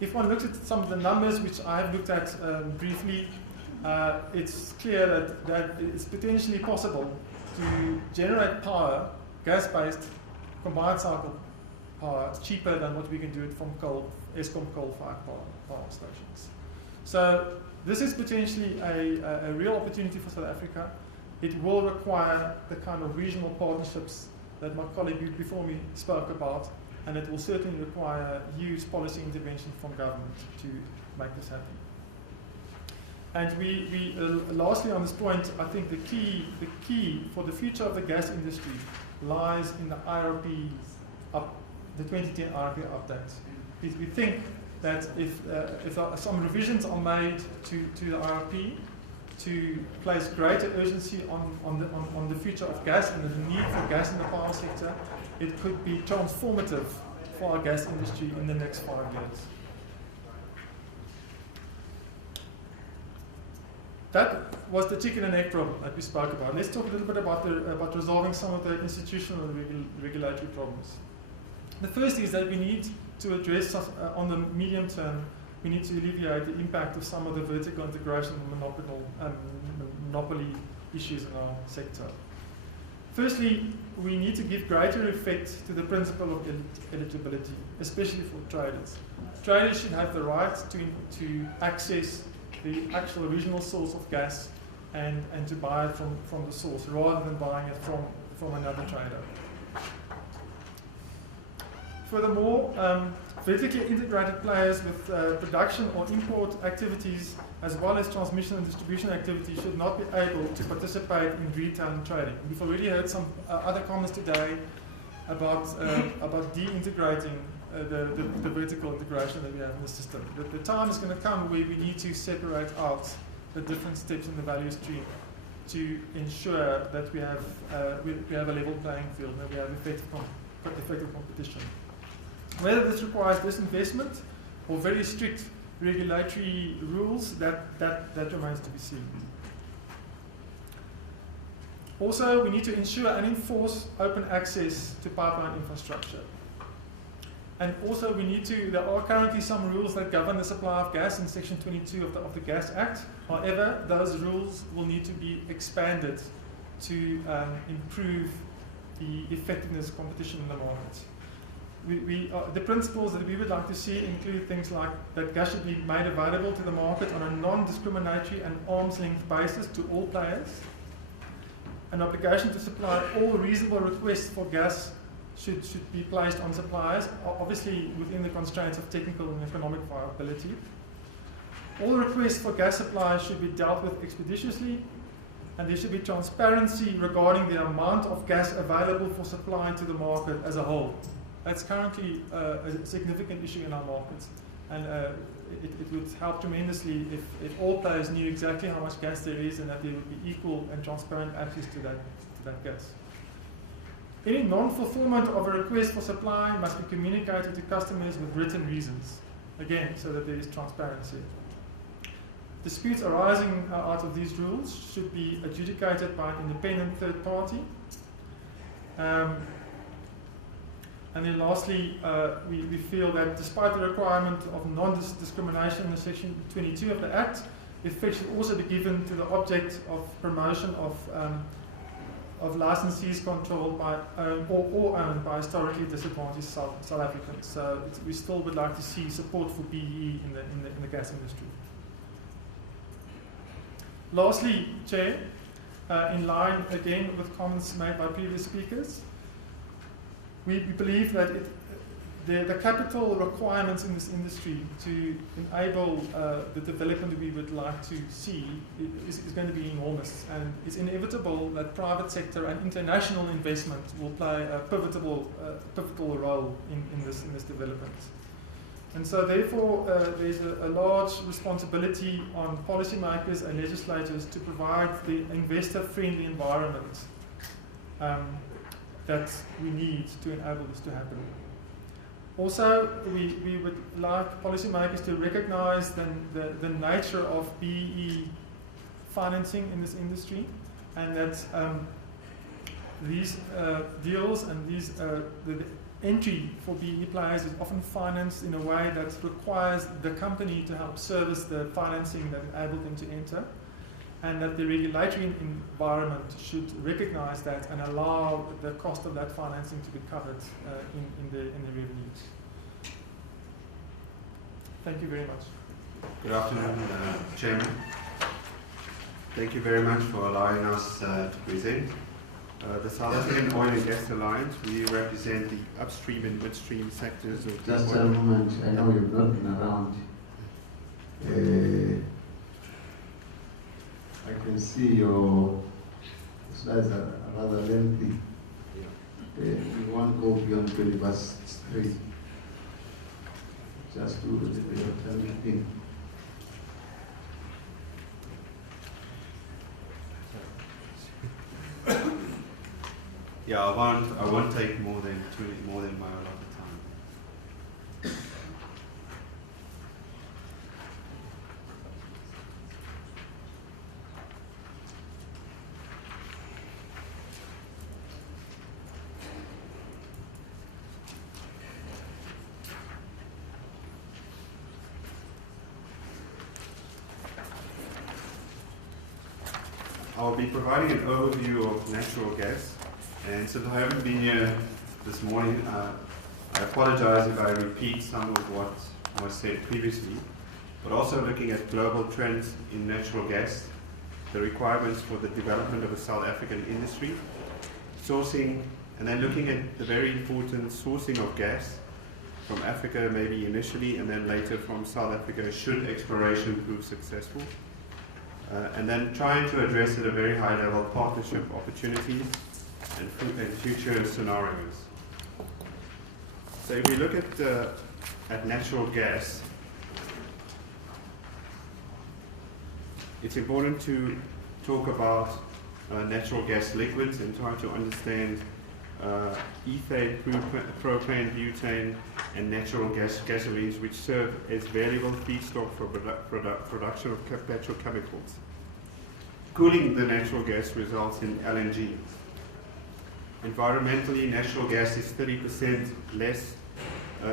If one looks at some of the numbers, which I have looked at briefly, it's clear that it's potentially possible to generate power, gas-based combined cycle power, cheaper than what we can do it from Eskom coal-fired power stations. So this is potentially a real opportunity for South Africa. It will require the kind of regional partnerships that my colleague before me spoke about, and it will certainly require huge policy intervention from government to make this happen. And lastly on this point, I think the key for the future of the gas industry lies in the IRP, the 2010 IRP update. We think that if some revisions are made to the IRP to place greater urgency on the future of gas and the need for gas in the power sector, it could be transformative for our gas industry in the next 5 years. That was the chicken and egg problem that we spoke about. Let's talk a little bit about resolving some of the institutional and regulatory problems. The first is that we need to address, on the medium term, we need to alleviate the impact of some of the vertical integration and monopoly issues in our sector. Firstly, we need to give greater effect to the principle of eligibility, especially for traders. Traders should have the right to access the actual original source of gas and to buy it from the source rather than buying it from another trader. Furthermore, vertically integrated players with production or import activities as well as transmission and distribution activities should not be able to participate in retail and trading. We've already heard some other comments today about de-integrating the vertical integration that we have in the system. The time is going to come where we need to separate out the different steps in the value stream to ensure that we have a level playing field and that we have effective competition. Whether this requires disinvestment or very strict regulatory rules, that remains to be seen. Also, we need to ensure and enforce open access to pipeline infrastructure. And also, there are currently some rules that govern the supply of gas in Section 22 of the Gas Act. However, those rules will need to be expanded to improve the effectiveness of competition in the market. The principles that we would like to see include things like that gas should be made available to the market on a non-discriminatory and arm's-length basis to all players. An obligation to supply all reasonable requests for gas should be placed on suppliers, obviously within the constraints of technical and economic viability. All requests for gas supply should be dealt with expeditiously, and there should be transparency regarding the amount of gas available for supply to the market as a whole. That's currently a significant issue in our markets, and it would help tremendously if all players knew exactly how much gas there is and that there would be equal and transparent access to that gas. Any non-fulfillment of a request for supply must be communicated to customers with written reasons, again, so that there is transparency. Disputes arising out of these rules should be adjudicated by an independent third party. And then lastly, we feel that despite the requirement of non-discrimination in Section 22 of the Act, effect should also be given to the object of promotion of licensees controlled by or owned by historically disadvantaged South Africans. So we still would like to see support for BEE in the gas industry. Lastly, Chair, in line again with comments made by previous speakers, we believe that the capital requirements in this industry to enable the development we would like to see is going to be enormous, and it's inevitable that private sector and international investment will play a pivotal role in this development. And so therefore there's a large responsibility on policymakers and legislators to provide the investor-friendly environment that we need to enable this to happen. Also, we would like policymakers to recognize the nature of BEE financing in this industry, and that these deals and the entry for BEE players is often financed in a way that requires the company to help service the financing that enabled them to enter, and that the regulatory environment should recognize that and allow the cost of that financing to be covered in the revenues. Thank you very much. Good afternoon, Chairman. Thank you very much for allowing us to present. The South African Oil and Gas Alliance, we represent the upstream and midstream sectors of the Just oil. a moment, I know you've not been around. I can see your slides are rather lengthy. You won't go beyond 20:3. Just do a little bit of time. Yeah, I won't take more than my allotted time. I'll be providing an overview of natural gas. And since I haven't been here this morning, I apologize if I repeat some of what was said previously, but also looking at global trends in natural gas, the requirements for the development of a South African industry, sourcing, and then looking at the very important sourcing of gas from Africa maybe initially, and then later from South Africa should exploration prove successful. And then trying to address at a very high level partnership opportunities and future scenarios. So if we look at natural gas, it's important to talk about natural gas liquids and try to understand ethane, propane, butane, and natural gasolines, which serve as valuable feedstock for production of petrochemicals. Cooling the natural gas results in LNG. Environmentally, natural gas is 30% less,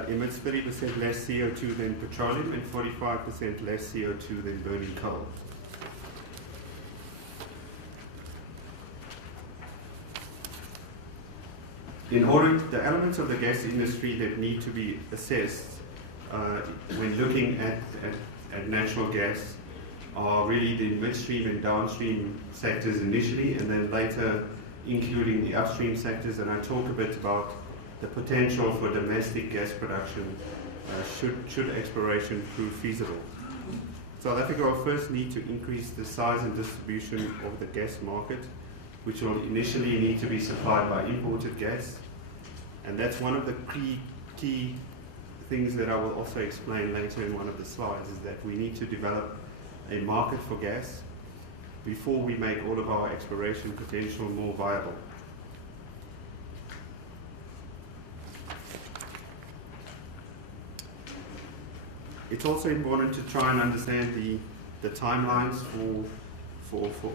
emits 30% less CO2 than petroleum and 45% less CO2 than burning coal. The elements of the gas industry that need to be assessed when looking at natural gas are really the midstream and downstream sectors initially, and then later including the upstream sectors. And I talk a bit about the potential for domestic gas production should exploration prove feasible. South Africa will first need to increase the size and distribution of the gas market, which will initially need to be supplied by imported gas. And that's one of the key things that I will also explain later in one of the slides, is that we need to develop a market for gas before we make all of our exploration potential more viable. It's also important to try and understand the timelines for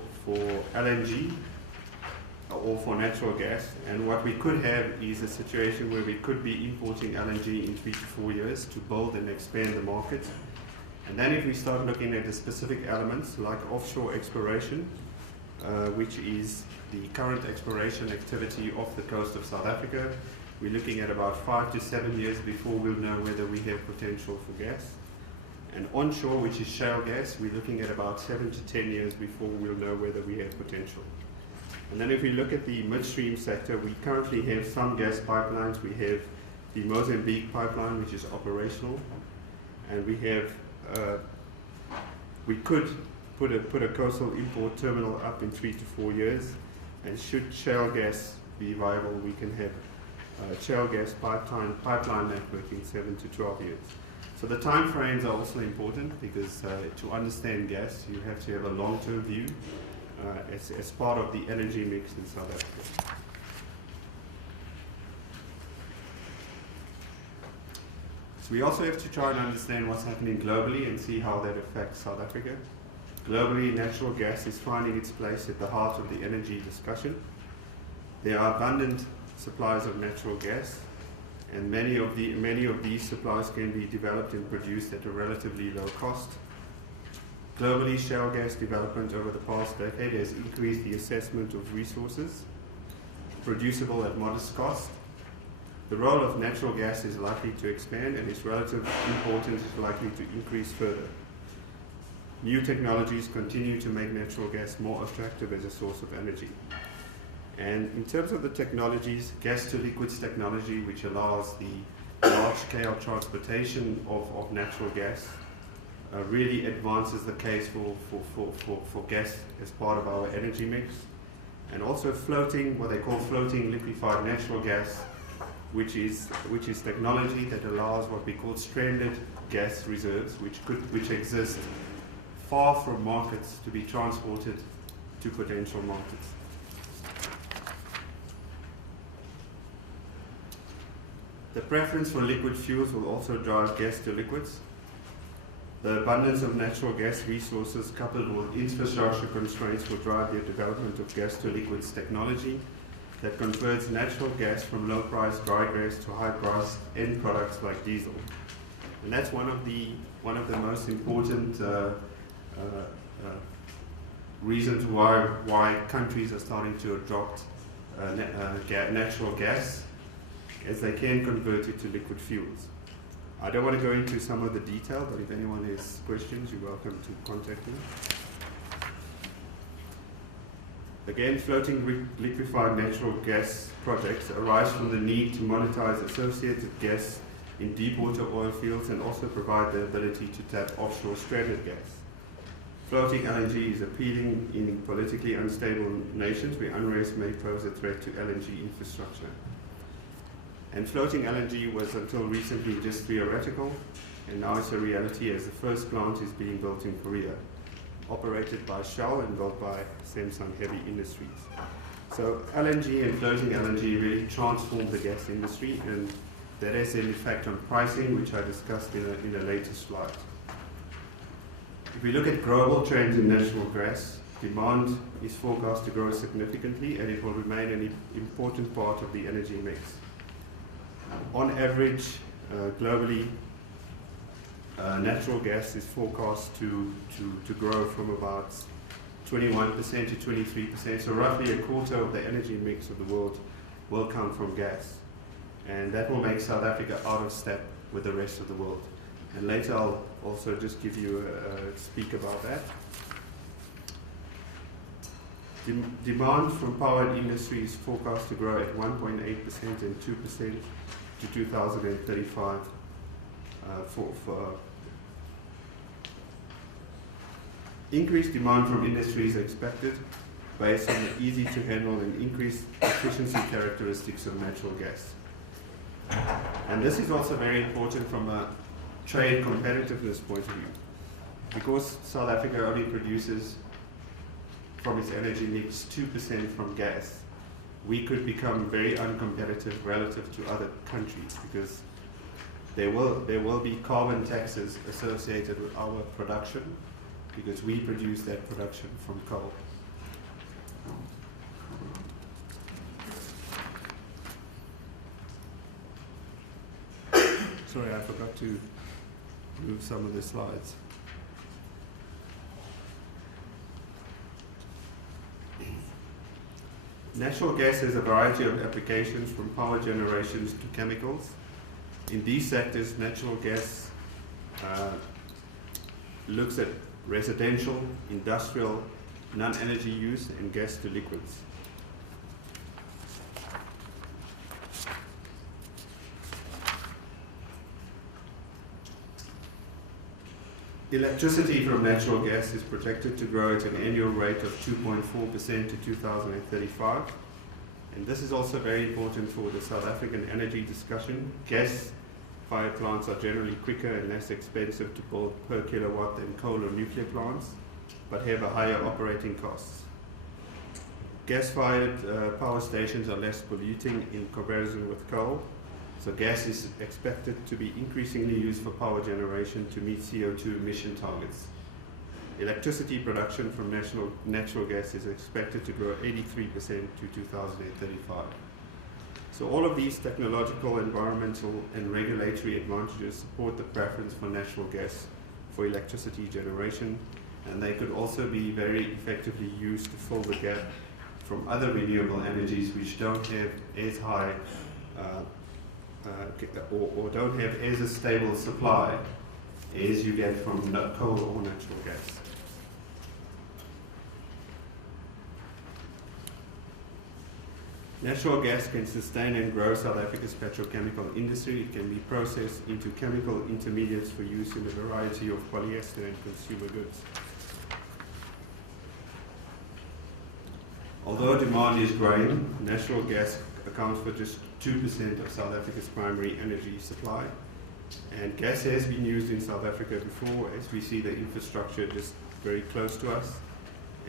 LNG or for natural gas, and what we could have is a situation where we could be importing LNG in 3 to 4 years to build and expand the market. And then if we start looking at the specific elements like offshore exploration, which is the current exploration activity off the coast of South Africa, we're looking at about 5 to 7 years before we'll know whether we have potential for gas. And onshore, which is shale gas, we're looking at about 7 to 10 years before we'll know whether we have potential. And then if we look at the midstream sector, we currently have some gas pipelines. We have the Mozambique pipeline, which is operational, and we have we could put a coastal import terminal up in 3 to 4 years, and should shale gas be viable, we can have shale gas pipeline network in 7 to 12 years. So the time frames are also important, because to understand gas, you have to have a long-term view as part of the energy mix in South Africa. So we also have to try and understand what's happening globally and see how that affects South Africa. Globally, natural gas is finding its place at the heart of the energy discussion. There are abundant supplies of natural gas, and many of these supplies can be developed and produced at a relatively low cost. Globally, shale gas development over the past decade has increased the assessment of resources producible at modest cost. The role of natural gas is likely to expand, and its relative importance is likely to increase further. New technologies continue to make natural gas more attractive as a source of energy. And in terms of the technologies, gas-to-liquids technology, which allows the large-scale transportation of natural gas, really advances the case for gas as part of our energy mix. And also floating, what they call floating liquefied natural gas, which is technology that allows what we call stranded gas reserves, which exist far from markets, to be transported to potential markets. The preference for liquid fuels will also drive gas to liquids. The abundance of natural gas resources coupled with infrastructure constraints will drive the development of gas to liquids technology that converts natural gas from low-priced dry gas to high-priced end products like diesel. And that's one of the most important reasons why countries are starting to adopt natural gas, as they can convert it to liquid fuels. I don't want to go into some of the detail, but if anyone has questions, you're welcome to contact me. Again, floating liquefied natural gas projects arise from the need to monetize associated gas in deepwater oil fields, and also provide the ability to tap offshore stranded gas. Floating LNG is appealing in politically unstable nations where unrest may pose a threat to LNG infrastructure. And floating LNG was until recently just theoretical, and now it's a reality as the first plant is being built in Korea, operated by Shell and built by Samsung Heavy Industries. So LNG and floating LNG really transformed the gas industry, and that has an effect on pricing, which I discussed in a later slide. If we look at global trends in natural gas, Demand is forecast to grow significantly, and it will remain an important part of the energy mix. On average, globally, natural gas is forecast to grow from about 21% to 23%, so roughly a quarter of the energy mix of the world will come from gas. And that will make South Africa out of step with the rest of the world. And later I'll also just give you speak about that. Demand from powered industry is forecast to grow at 1.8% and 2% to 2035 increased demand from industry is expected based on the easy to handle and increased efficiency characteristics of natural gas. And this is also very important from a trade competitiveness point of view. Because South Africa only produces from its energy mix 2% from gas, we could become very uncompetitive relative to other countries, because there will be carbon taxes associated with our production, because we produce that production from coal. Sorry, I forgot to move some of the slides. Natural gas has a variety of applications, from power generations to chemicals. In these sectors, natural gas looks at residential, industrial, non-energy use, and gas to liquids. Electricity from natural gas is projected to grow at an annual rate of 2.4% to 2035. And this is also very important for the South African energy discussion. Gas-fired plants are generally quicker and less expensive to build per kilowatt than coal or nuclear plants, but have a higher operating costs. Gas-fired power stations are less polluting in comparison with coal, so gas is expected to be increasingly used for power generation to meet CO2 emission targets. Electricity production from natural gas is expected to grow 83% to 2035. So all of these technological, environmental, and regulatory advantages support the preference for natural gas for electricity generation, and they could also be very effectively used to fill the gap from other renewable energies which don't have as high or don't have as a stable supply as you get from coal or natural gas. Natural gas can sustain and grow South Africa's petrochemical industry. It can be processed into chemical intermediates for use in a variety of polyester and consumer goods. Although demand is growing, natural gas accounts for just 2% of South Africa's primary energy supply. And gas has been used in South Africa before, as we see the infrastructure just very close to us.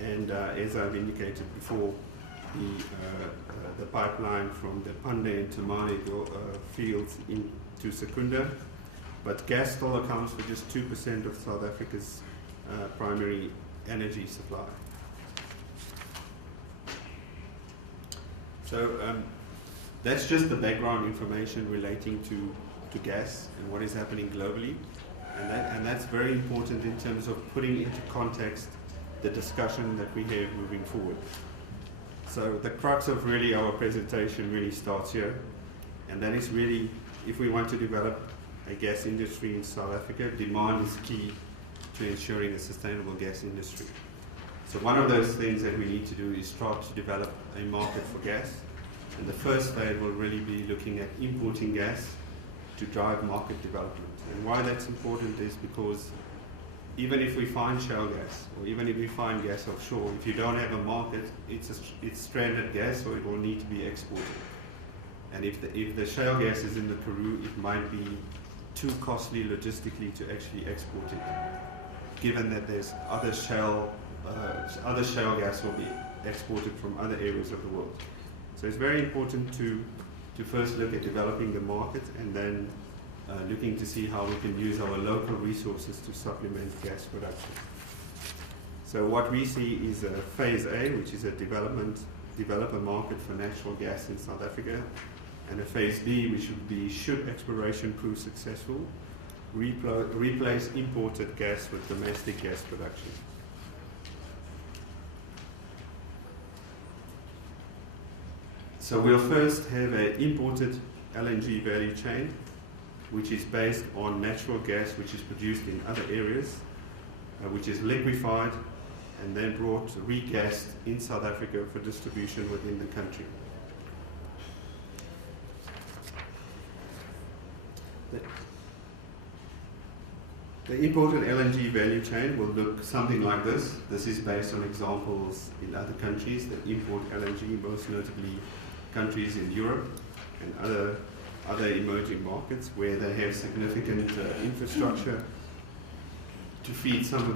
And as I've indicated before, the pipeline from the Pande and Temane fields into Secunda. But gas still accounts for just 2% of South Africa's primary energy supply. So that's just the background information relating to gas and what is happening globally. And that's very important in terms of putting into context the discussion that we have moving forward. So the crux of really our presentation really starts here. And that is really, if we want to develop a gas industry in South Africa, demand is key to ensuring a sustainable gas industry. So one of those things that we need to do is start to develop a market for gas. And the first phase will really be looking at importing gas to drive market development. And why that's important is because even if we find shale gas, or even if we find gas offshore, if you don't have a market, it's stranded gas, so it will need to be exported. And if the shale gas is in the Peru, it might be too costly logistically to actually export it, given that there's other shale gas will be exported from other areas of the world. So it's very important to first look at developing the market, and then looking to see how we can use our local resources to supplement gas production. So what we see is a phase A, which is a developer market for natural gas in South Africa, and a phase B, which would be, should exploration prove successful, replace imported gas with domestic gas production. So we'll first have an imported LNG value chain, which is based on natural gas which is produced in other areas, which is liquefied and then brought, regassed in South Africa for distribution within the country. The imported LNG value chain will look something like this. This is based on examples in other countries that import LNG, most notably countries in Europe and other emerging markets where they have significant infrastructure to feed some of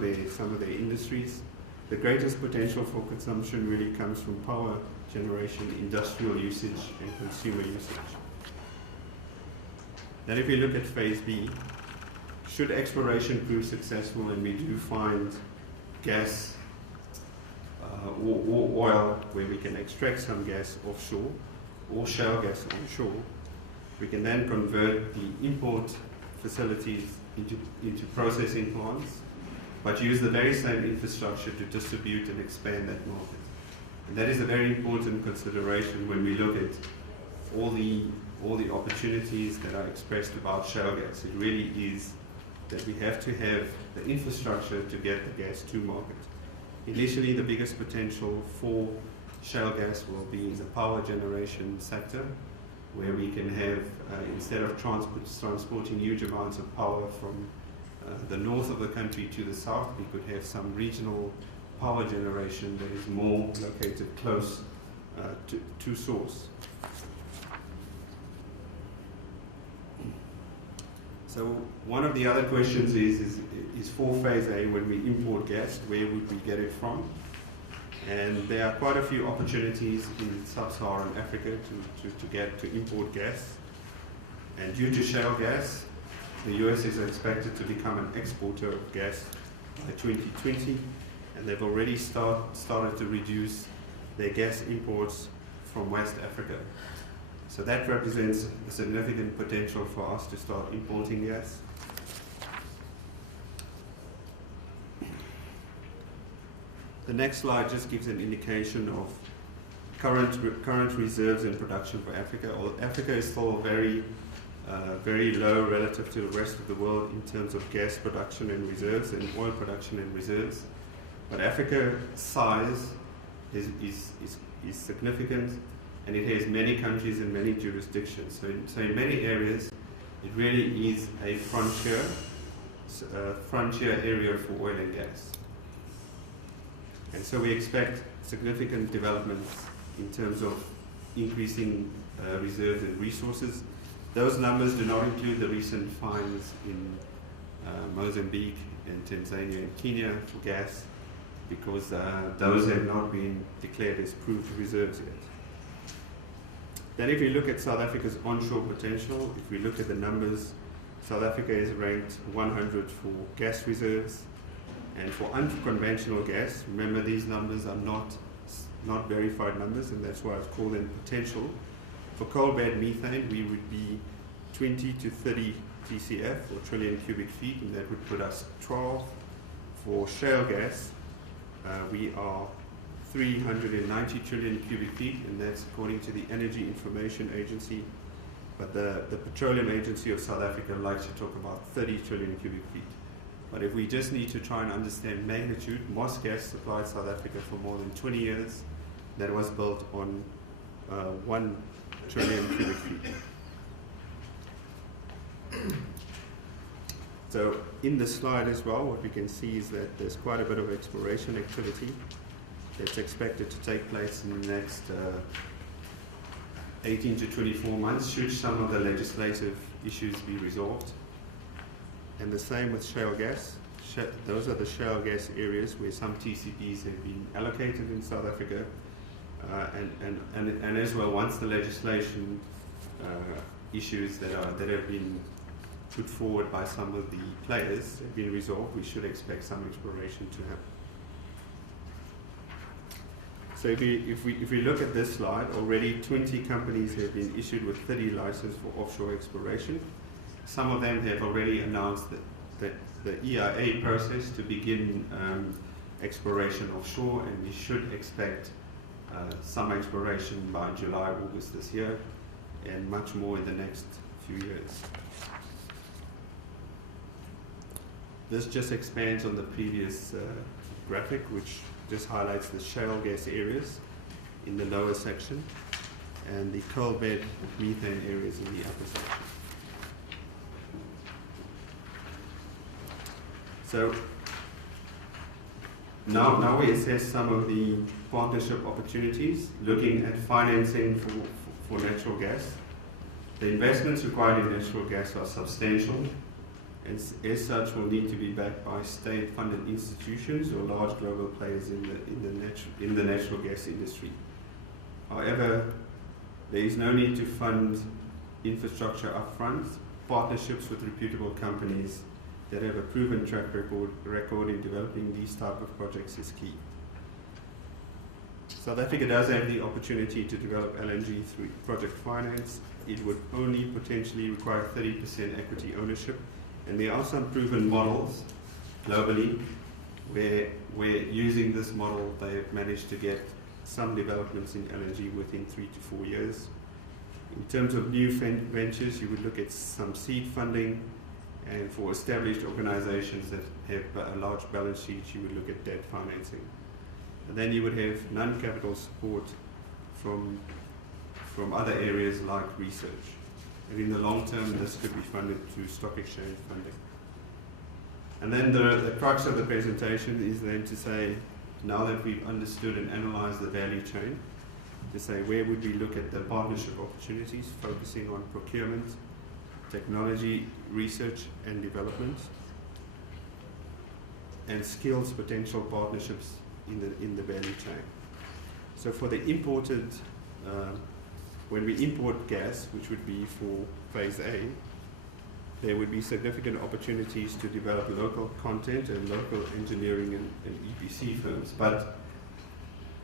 their industries. The greatest potential for consumption really comes from power generation, industrial usage, and consumer usage. Then if we look at phase B, should exploration prove successful and we do find gas or oil where we can extract some gas offshore or shale gas onshore, we can then convert the import facilities into processing plants, but use the very same infrastructure to distribute and expand that market. And that is a very important consideration when we look at all the opportunities that are expressed about shale gas. It really is that we have to have the infrastructure to get the gas to market. Initially, the biggest potential for shale gas will be in the power generation sector, where we can have, instead of transporting huge amounts of power from the north of the country to the south, we could have some regional power generation that is more located close to source. So one of the other questions is for phase A, when we import gas, where would we get it from? And there are quite a few opportunities in sub-Saharan Africa to import gas. And due to shale gas, the US is expected to become an exporter of gas by 2020, and they've already started to reduce their gas imports from West Africa. So that represents a significant potential for us to start importing gas. The next slide just gives an indication of current reserves and production for Africa. Africa is still very low relative to the rest of the world in terms of gas production and reserves and oil production and reserves. But Africa's size is significant, and it has many countries and many jurisdictions. So in many areas, it really is a frontier area for oil and gas. And so we expect significant developments in terms of increasing reserves and resources. Those numbers do not include the recent finds in Mozambique and Tanzania and Kenya for gas, because those have not been declared as proved reserves yet. Then if we look at South Africa's onshore potential, if we look at the numbers, South Africa is ranked 100 for gas reserves. And for unconventional gas, remember these numbers are not verified numbers, and that's why I've called them potential. For coal bed methane, we would be 20 to 30 TCF, or trillion cubic feet, and that would put us 12. For shale gas, we are 390 trillion cubic feet, and that's according to the Energy Information Agency. But the Petroleum Agency of South Africa likes to talk about 30 trillion cubic feet. But if we just need to try and understand magnitude, Moss Gas supplied South Africa for more than 20 years. That was built on 1 trillion cubic feet. So in the slide as well, what we can see is that there's quite a bit of exploration activity that's expected to take place in the next 18 to 24 months, should some of the legislative issues be resolved. And the same with shale gas. Those are the shale gas areas where some TCPs have been allocated in South Africa. And as well, once the legislation issues that have been put forward by some of the players have been resolved, we should expect some exploration to happen. So if we look at this slide, already 20 companies have been issued with 30 licenses for offshore exploration. Some of them have already announced that the EIA process to begin exploration offshore, and we should expect some exploration by July, August this year, and much more in the next few years. This just expands on the previous graphic, which just highlights the shale gas areas in the lower section and the coal bed methane areas in the upper section. So now we assess some of the partnership opportunities, looking at financing for natural gas. The investments required in natural gas are substantial, and as such will need to be backed by state-funded institutions or large global players in the natural gas industry. However, there is no need to fund infrastructure upfront. Partnerships with reputable companies that have a proven track record in developing these type of projects is key. South Africa does have the opportunity to develop LNG through project finance. It would only potentially require 30% equity ownership, and there are some proven models globally where using this model they have managed to get some developments in LNG within 3 to 4 years. In terms of new ventures, you would look at some seed funding, and for established organizations that have a large balance sheet, you would look at debt financing. And then you would have non-capital support from other areas like research. And in the long term, this could be funded through stock exchange funding. And then the crux of the presentation is then to say, now that we've understood and analyzed the value chain, to say where would we look at the partnership opportunities, focusing on procurement, technology, research and development, and skills potential partnerships in the value chain. So for the imported, when we import gas, which would be for phase A, there would be significant opportunities to develop local content and local engineering and EPC firms. But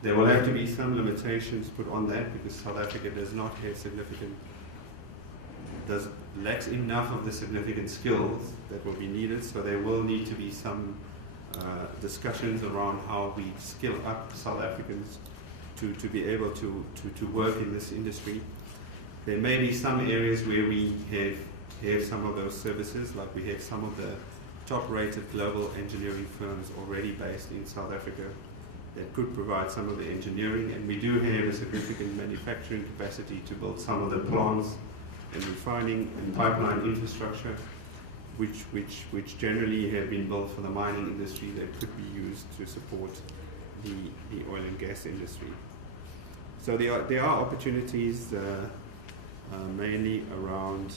there will have to be some limitations put on that, because South Africa does not have lacks enough of the significant skills that will be needed. So there will need to be some discussions around how we skill up South Africans to be able to work in this industry. There may be some areas where we have some of those services, like we have some of the top-rated global engineering firms already based in South Africa that could provide some of the engineering, and we do have a significant manufacturing capacity to build some of the plants and refining and pipeline infrastructure, which generally have been built for the mining industry that could be used to support the oil and gas industry. So there are opportunities mainly around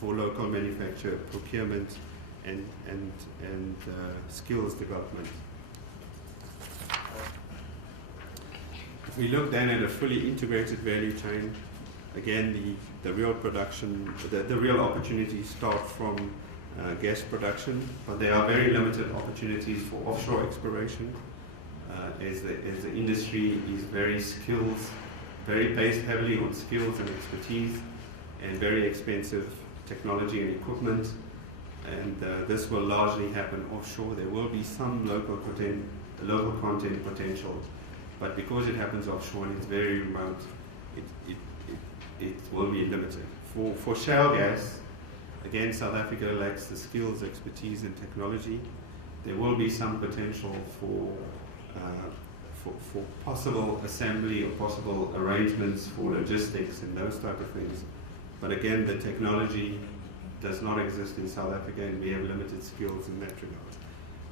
for local manufacture, procurement, and skills development. If we look then at a fully integrated value chain, again the real production, the real opportunities start from gas production, but there are very limited opportunities for offshore exploration, as the industry is very based heavily on skills and expertise, and very expensive technology and equipment, and this will largely happen offshore. There will be some local content potential, but because it happens offshore and it's very remote, it will be limited. For shale gas, again, South Africa lacks the skills, expertise, and technology. There will be some potential for possible assembly or possible arrangements for logistics and those type of things. But again, the technology does not exist in South Africa, and we have limited skills in that regard.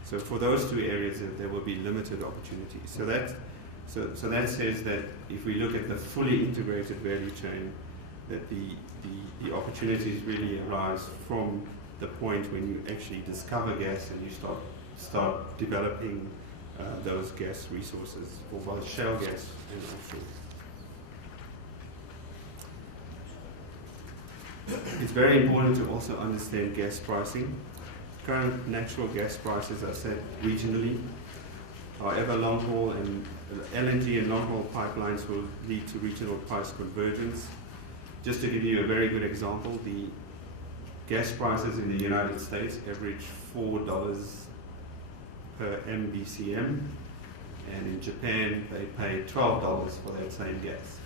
So for those two areas, there will be limited opportunities. So that says that if we look at the fully integrated value chain, that the opportunities really arise from the point when you actually discover gas and you start developing those gas resources for both shale gas and offshore. It's very important to also understand gas pricing. Current natural gas prices are set regionally, However, long-haul and LNG and long-haul pipelines will lead to regional price convergence. Just to give you a very good example, the gas prices in the United States average $4 per MBCM, and in Japan they pay $12 for that same gas.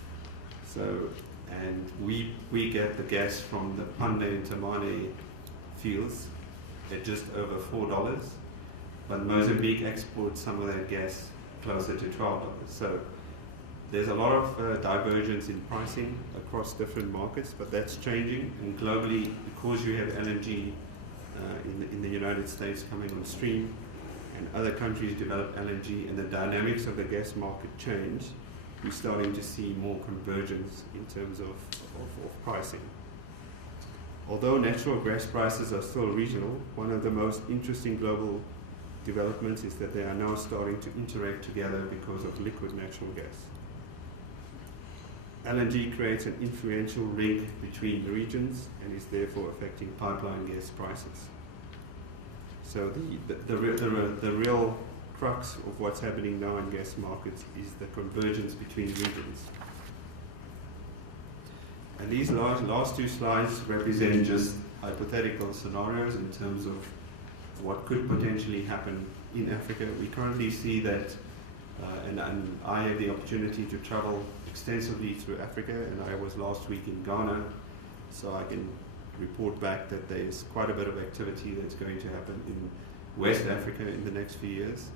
So, and we get the gas from the Pande and Tamane fields at just over $4, but Mozambique exports some of that gas closer to $12. So there's a lot of divergence in pricing across different markets, but that's changing. And globally, because you have LNG in the United States coming on stream, and other countries develop LNG, and the dynamics of the gas market change, we're starting to see more convergence in terms of pricing. Although natural gas prices are still regional, one of the most interesting global developments is that they are now starting to interact together because of liquid natural gas. LNG creates an influential link between the regions and is therefore affecting pipeline gas prices. So the real crux of what's happening now in gas markets is the convergence between regions. And these last two slides represent just hypothetical scenarios in terms of what could potentially happen in Africa. We currently see that, and I had the opportunity to travel extensively through Africa, and I was last week in Ghana, so I can report back that there's quite a bit of activity that's going to happen in West Africa in the next few years.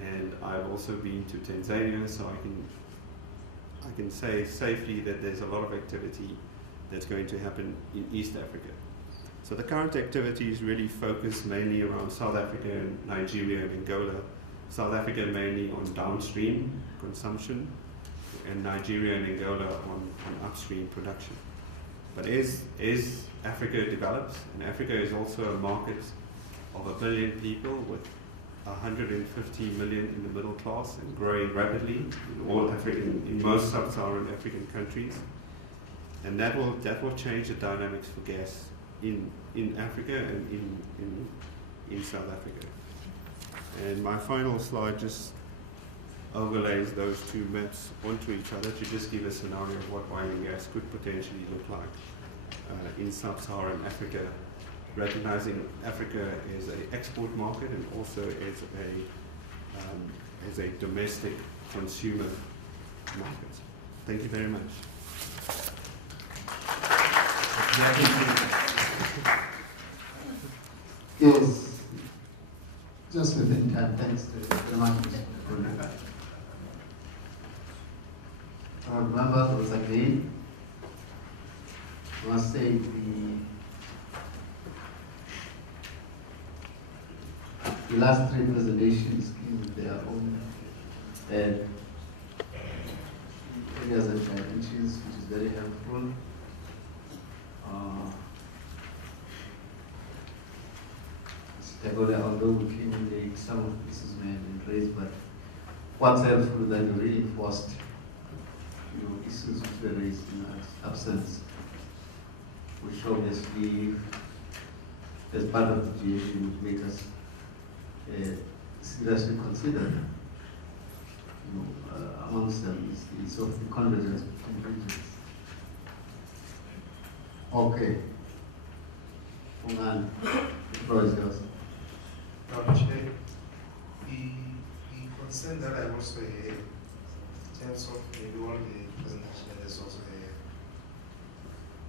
And I've also been to Tanzania, so I can say safely that there's a lot of activity that's going to happen in East Africa. So the current activity is really focused mainly around South Africa and Nigeria and Angola. South Africa mainly on downstream consumption, and Nigeria and Angola on upstream production. But as Africa develops, and Africa is also a market of 1 billion people with 150 million in the middle class and growing rapidly in most sub-Saharan African countries, and that will change the dynamics for gas in Africa and in South Africa. And my final slide just overlays those two maps onto each other to just give a scenario of what oil and gas could potentially look like in sub-Saharan Africa, recognizing Africa as an export market and also as a domestic consumer market. Thank you very much. Yes, just within time. Thanks very much, Mr. Koleka. Remember, once again, I must say the last three presentations came with their own areas and dimensions, which is very helpful. Although we came in late, some of this may have been raised, but what's helpful is that you reinforced issues which were raised in our absence, which obviously, as part of the GAC, would make us seriously consider. Amongst them is the sort of the convergence between regions. Okay. Ungan, the floor is yours. Chair, the concern that I also have in terms of maybe one of the presentation is also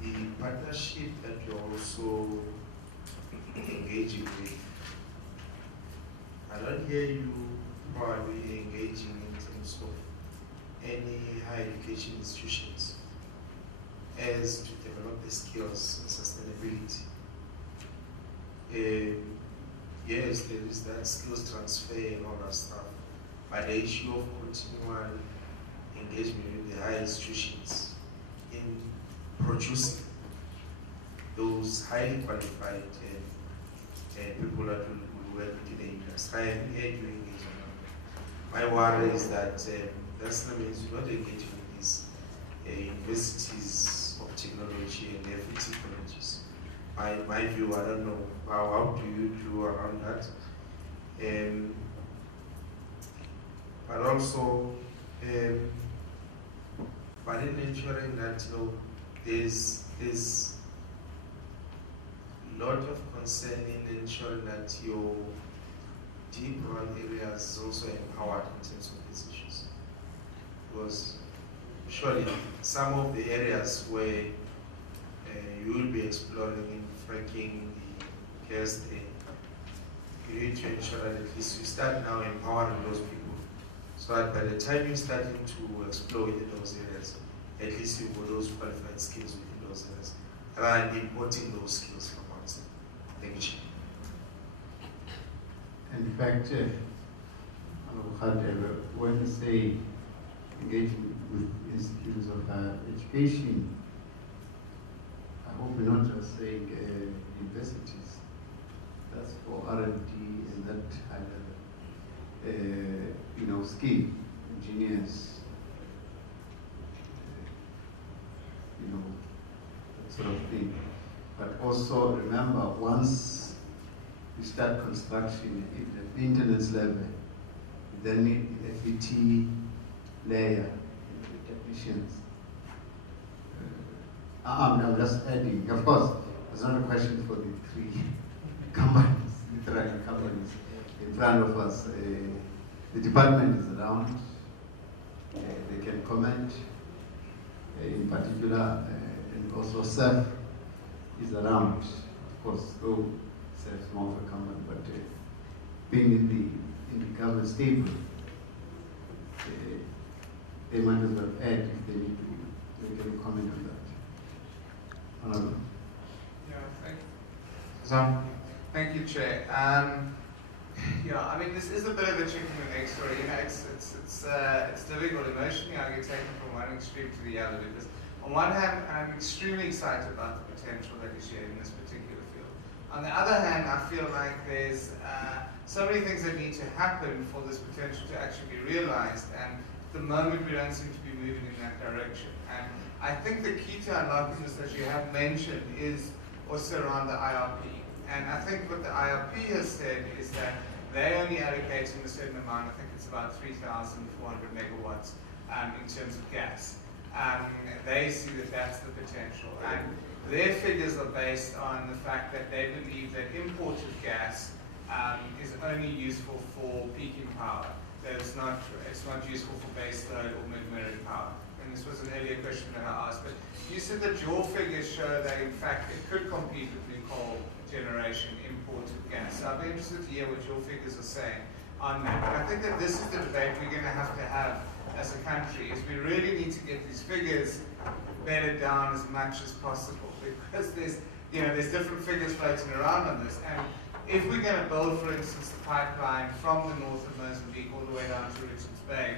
the partnership that you're also engaging with. I don't hear you probably engaging in terms of any higher education institutions as to develop the skills and sustainability. Yes, there is that skills transfer and all that stuff, but the issue of continual engagement with the higher institutions in producing those highly qualified people that will work within the industry. I haven't heard you engage on that. My worry is that that means you're not engaging with these universities of technology and FET colleges. My view, I don't know, how do you do around that? also but in ensuring that there's a lot of concern in ensuring that your deep rural areas is also empowered in terms of these issues. Because surely some of the areas where you will be exploring in fracking the gas there, you need to ensure that at least you start now empowering those people. So that by the time you're starting to explore in those areas, at least you've got those qualified skills within those areas, rather than importing those skills from outside. Thank you, Chair. In fact, when you say engaging with institutes of education, I hope we're not just saying universities. That's for R&D and that high level, skill, engineers, that sort of thing. But also remember, once you start construction at the maintenance level, you then need the FET layer, the technicians. I'm just adding, of course, it's not a question for the three companies, literary companies in front of us. The department is around, they can comment, in particular, and also SEF is around. Of course, though SEF is more of a company, but being in the government stable, they might as well add if they need to make any comment on that. Thank you, Chair. I mean, this is a bit of a chicken and egg story. It's difficult emotionally. I get taken from one extreme to the other because, on one hand, I'm extremely excited about the potential that is here in this particular field. On the other hand, I feel like there's so many things that need to happen for this potential to actually be realized, and at the moment we don't seem to be moving in that direction. And I think the key to unlocking this, as you have mentioned, is also around the IRP. And I think what the IRP has said is that they only allocating a certain amount, I think it's about 3,400 megawatts in terms of gas. They see that that's the potential. And their figures are based on the fact that they believe that imported gas is only useful for peaking power. That it's not useful for base load or mid-merit power. And this was an earlier question that I asked. But you said that your figures show that in fact it could compete with the coal generation imported gas. So I'd be interested to hear what your figures are saying on that. But I think that this is the debate we're going to have as a country, is we really need to get these figures bedded down as much as possible, because there's different figures floating around on this. And if we're going to build, for instance, the pipeline from the north of Mozambique all the way down to Richards Bay,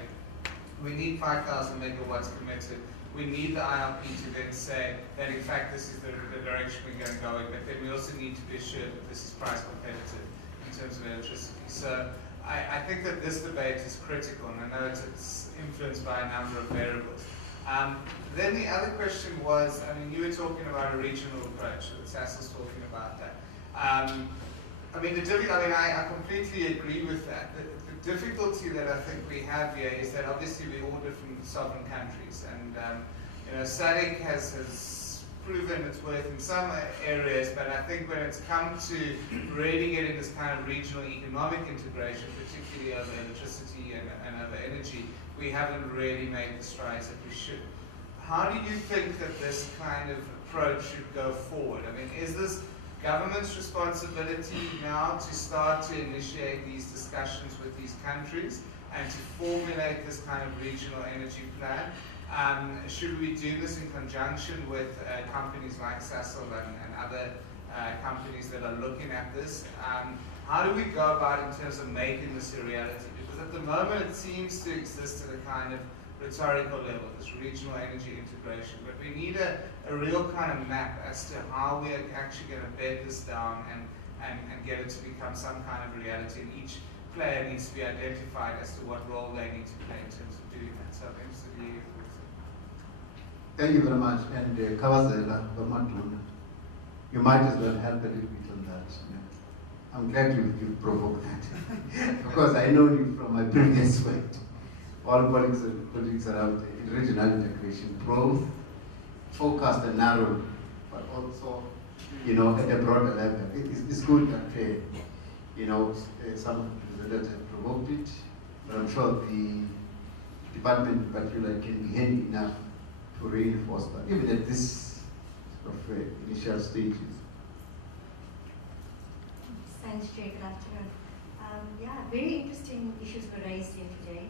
we need 5,000 megawatts committed. We need the IRP to then say that in fact this is the direction we're going to go in, but then we also need to be assured that this is price competitive in terms of electricity. So I think that this debate is critical, and I know it's influenced by a number of variables. Then the other question was, I mean, you were talking about a regional approach, Sassel's talking about that. I completely agree with that. The difficulty that I think we have here is that obviously we order from sovereign countries, and SADC has proven its worth in some areas, but I think when it's come to really getting this kind of regional economic integration, particularly over electricity and over energy, we haven't really made the strides that we should. How do you think that this kind of approach should go forward? I mean, is this government's responsibility now to start to initiate these discussions with these countries and to formulate this kind of regional energy plan? Should we do this in conjunction with companies like Sasol and other companies that are looking at this? How do we go about in terms of making this a reality? Because at the moment it seems to exist at a kind of rhetorical level, this regional energy integration, but we need a real kind of map as to how we are actually going to bed this down and get it to become some kind of reality, and each player needs to be identified as to what role they need to play in terms of doing that. So I'm interested in your thoughts. Thank you very much. And Kawazela, you might as well help a little bit on that. I'm glad you provoked that. Of course, I know you from my previous work. all politics around regional integration, both focused and narrow, but also, you know, at a broader level. It's good that, you know, some of the presenters have provoked it, but I'm sure the department in particular can be handy enough to reinforce that, even at this sort of initial stages. Thanks, Jay. Good afternoon. Yeah, very interesting issues were raised here today,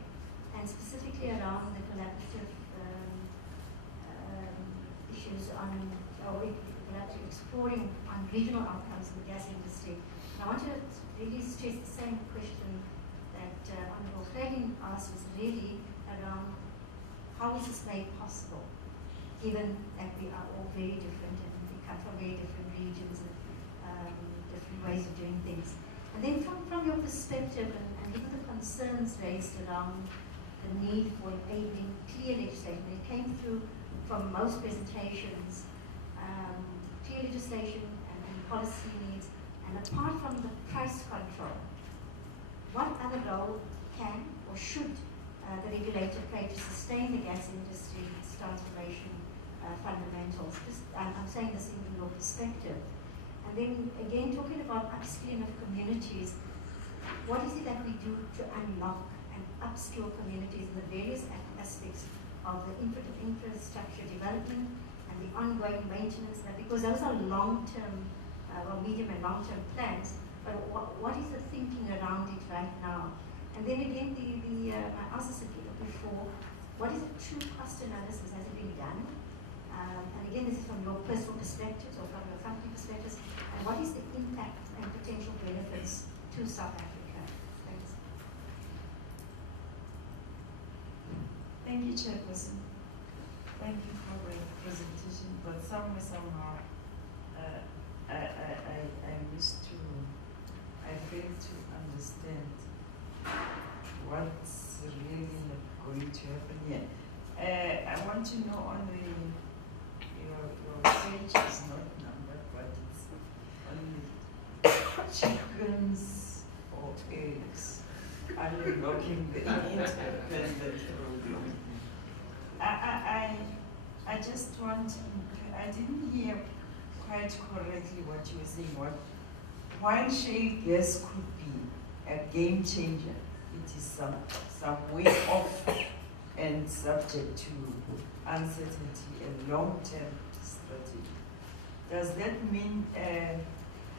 and specifically around the collaborative issues on, or collaborative exploring on regional outcomes in the gas industry. And I want to really stress the same question that Honourable Fredin asked, is really around how is this made possible, given that we are all very different and we come from very different regions and different ways of doing things. And then from your perspective and given the concerns raised around the need for enabling clear legislation, it came through from most presentations, clear legislation and policy needs, and apart from the price control, what other role can or should the regulator play to sustain the gas industry's transformation fundamentals? I'm saying this in your perspective. And then again, talking about upskilling of communities, what is it that we do to unlock and upskill communities in the various aspects of the infrastructure development and the ongoing maintenance? Because those are long-term, well, medium and long-term plans, but what is the thinking around it right now? And then again, I asked this before, what is the true cost analysis? Has it been done? And again, this is from your personal perspectives or from your company perspectives. And what is the impact and potential benefits to South Africa? Thanks. Thank you, Chairperson. Thank you for the presentation, but somehow, I fail to understand what's really going to happen here. I want to know on your page is not numbered, but it's on the chickens or eggs unlocking the independent program. I just want, I didn't hear quite correctly what you were saying. While shale gas could be a game changer, it is some way off and subject to uncertainty and long-term strategy. Does that mean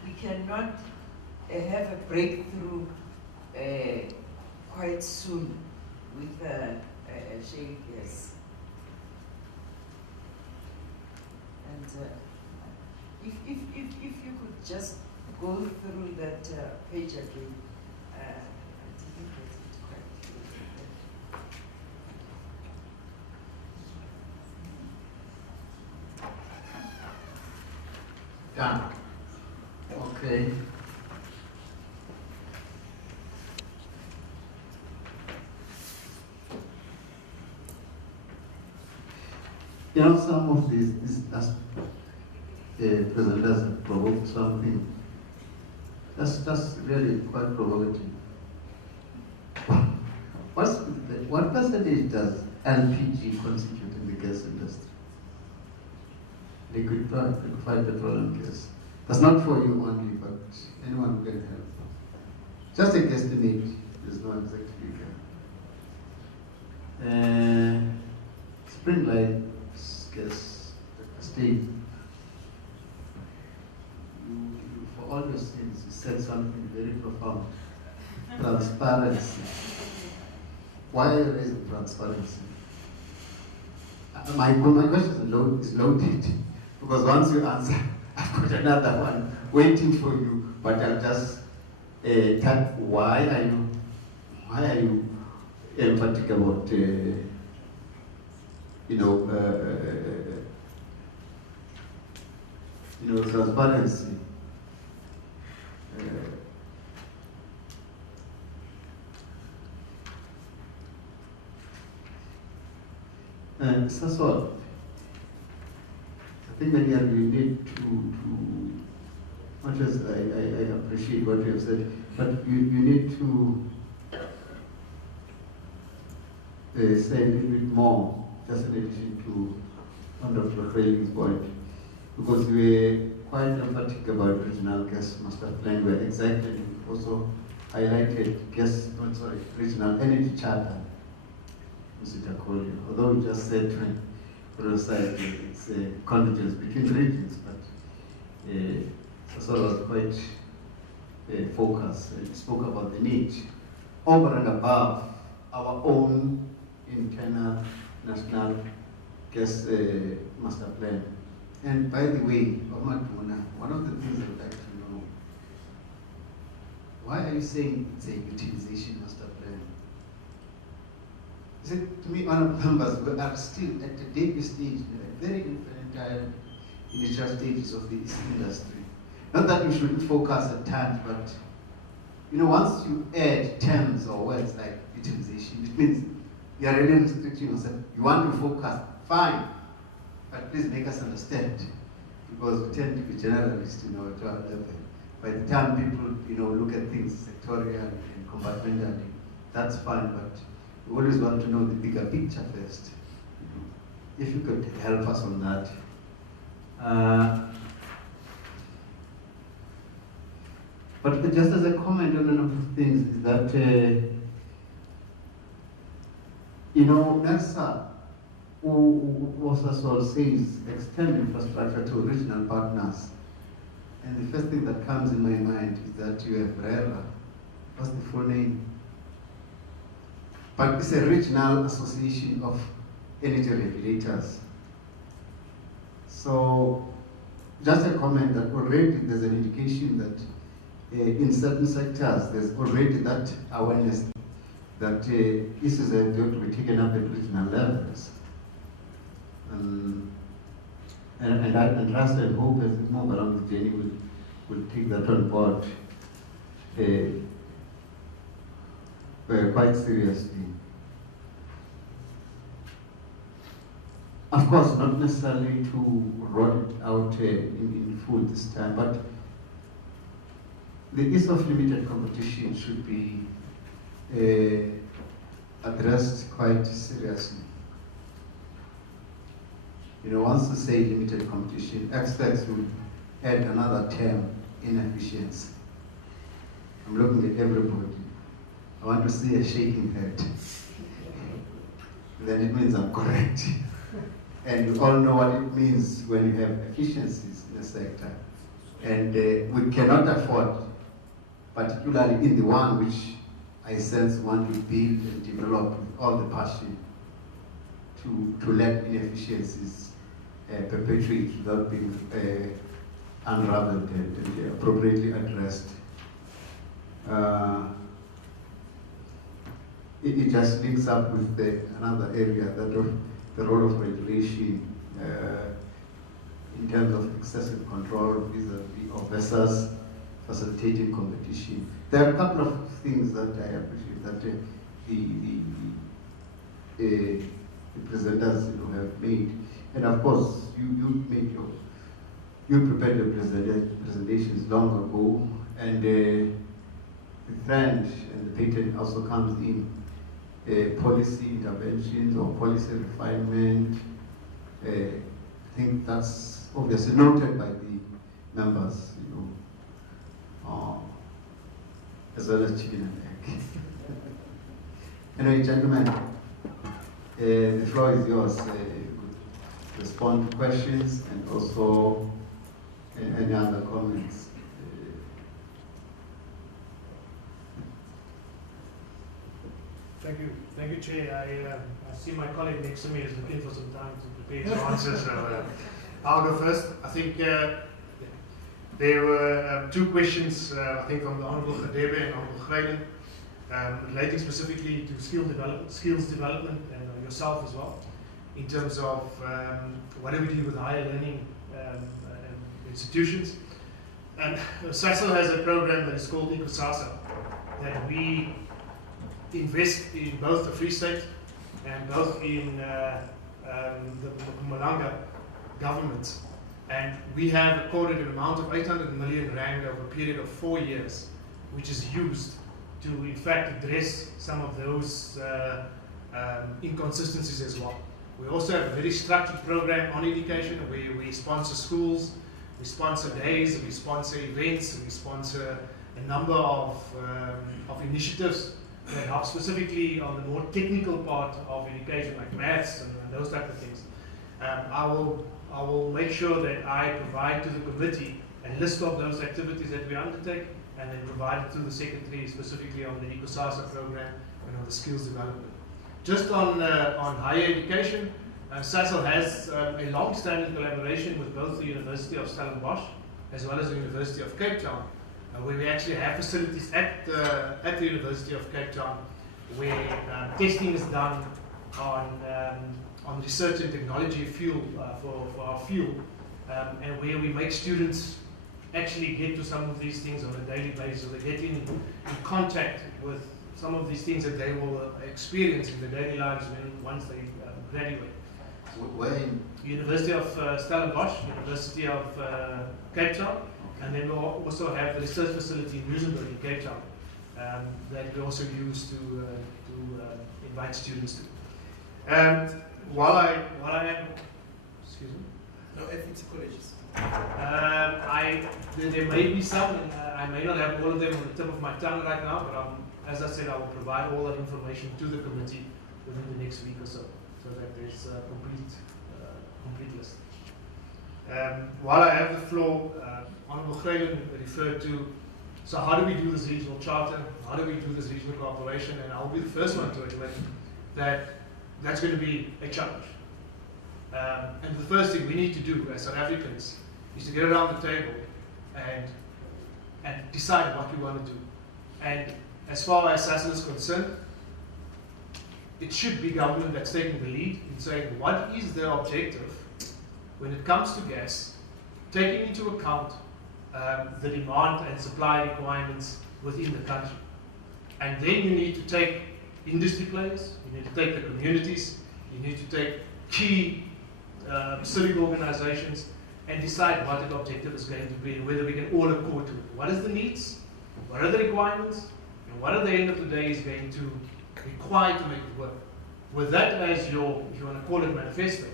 we cannot have a breakthrough quite soon with shale gas? And if you could just go through that page again, I didn't get it quite clear. Done. Okay. You know, some of these presenters have provoked something. That's really quite provocative. What percentage does LPG constitute in the gas industry? Liquefied petroleum gas. That's not for you only, but anyone who can help. Just a guesstimate. There's no exact figure. Springline gas, Steve. For all your sins, you said something very profound. Transparency. Why are you raising transparency? My question is loaded, because once you answer, I've got another one waiting for you. But I'll just tell why are you emphatic about transparency. Sasol, I think many of you need to much as I appreciate what you have said, but you need to say a little bit more, just in addition to Dr. Craig's point, because we were quite emphatic about regional gas master plan, where exactly also highlighted regional energy charter, Mr. Takoli, although we just said from the side it's a convergence between regions, but Sasol was quite focused and spoke about the need over and above our own internal national gas master plan. And by the way, one of the things I would like to know, why are you saying it's a utilization master plan? Is it, to me, honorable members, we are still at the debut stage, very infantile initial stages of this industry. Not that we shouldn't focus at times, but once you add terms or words like utilization, it means you are really restricting yourself. You want to focus, fine, but please make us understand, because we tend to be generalists to our level. By the time people look at things sectorially and compartmentally, that's fine, but we always want to know the bigger picture first. If you could help us on that. But just as a comment on a number of things, is that NERSA, who Sasol says extend infrastructure to regional partners. And the first thing that comes in my mind is that you have RERA. What's the full name? But it's a regional association of energy regulators. So just a comment that already there's an indication that in certain sectors there's already that awareness that issues are going to be taken up at regional levels. And I trust and hope as we move along the journey, we'll take that on board quite seriously. Of course, not necessarily to roll it out in full this time, but the issue of limited competition should be addressed quite seriously. Once you say limited competition, experts will add another term, inefficiency. I'm looking at everybody. I want to see a shaking head. Then it means I'm correct. And you all know what it means when you have efficiencies in a sector. And we cannot afford, particularly in the one which I sense want to build and develop with all the passion, to let inefficiencies perpetuate without being unraveled and appropriately addressed. It just links up with another area, that of the role of regulation in terms of excessive control vis-a-vis or versus facilitating competition. There are a couple of things that I appreciate that the presenters have made. And of course, you prepared the presentations long ago, and the trend and the patent also comes in policy interventions or policy refinement. I think that's obviously noted by the members, as well as chicken and egg. Anyway, gentlemen, the floor is yours. You could respond to questions and also any other comments. Thank you, Chair. I see my colleague next to me is looking for some time to prepare his answers, so I'll go first. I think there were two questions, I think, from the Honourable Radebe and Honourable Greyden, relating specifically to skills development, and yourself as well, in terms of what do we do with higher learning institutions. And Sasol has a program that is called ICOSASA, that we invest in both the Free State and both in the Mpumalanga government. And we have accorded an amount of 800 million rand over a period of 4 years, which is used to in fact address some of those inconsistencies as well. We also have a very structured program on education where we sponsor schools, we sponsor days, we sponsor events, we sponsor a number of initiatives that help specifically on the more technical part of education, like maths and those type of things. I will make sure that I provide to the committee a list of those activities that we undertake, and then provide it to the secretary specifically on the EcoSASA program and on the skills development. Just on higher education, SASL has a long-standing collaboration with both the University of Stellenbosch as well as the University of Cape Town, where we actually have facilities at the University of Cape Town where testing is done on research and technology field for our field, and where we make students actually get to some of these things on a daily basis. They get in contact with some of these things that they will experience in their daily lives once they graduate. Where in? University of Stellenbosch, University of Cape Town, and then we also have the research facility in Muizenberg in Cape Town that we also use to invite students to. And while I am, excuse me. No, FET colleges. There may be some, and I may not have all of them on the tip of my tongue right now, but as I said, I will provide all that information to the committee within the next week or so that there's a complete list. While I have the floor, Honourable Greyling referred to, so how do we do this regional charter? How do we do this regional cooperation? And I'll be the first one to admit that that's going to be a challenge. And the first thing we need to do as South Africans is to get around the table and decide what we want to do. And as far as SASL is concerned, it should be government that's taking the lead in saying what is their objective when it comes to gas, taking into account the demand and supply requirements within the country. And then you need to take industry players, you need to take the communities, you need to take key civic organizations and decide what the objective is going to be and whether we can all accord to it. What is the needs? What are the requirements? And what at the end of the day is going to require to make it work? With that as your, if you want to call it manifesto,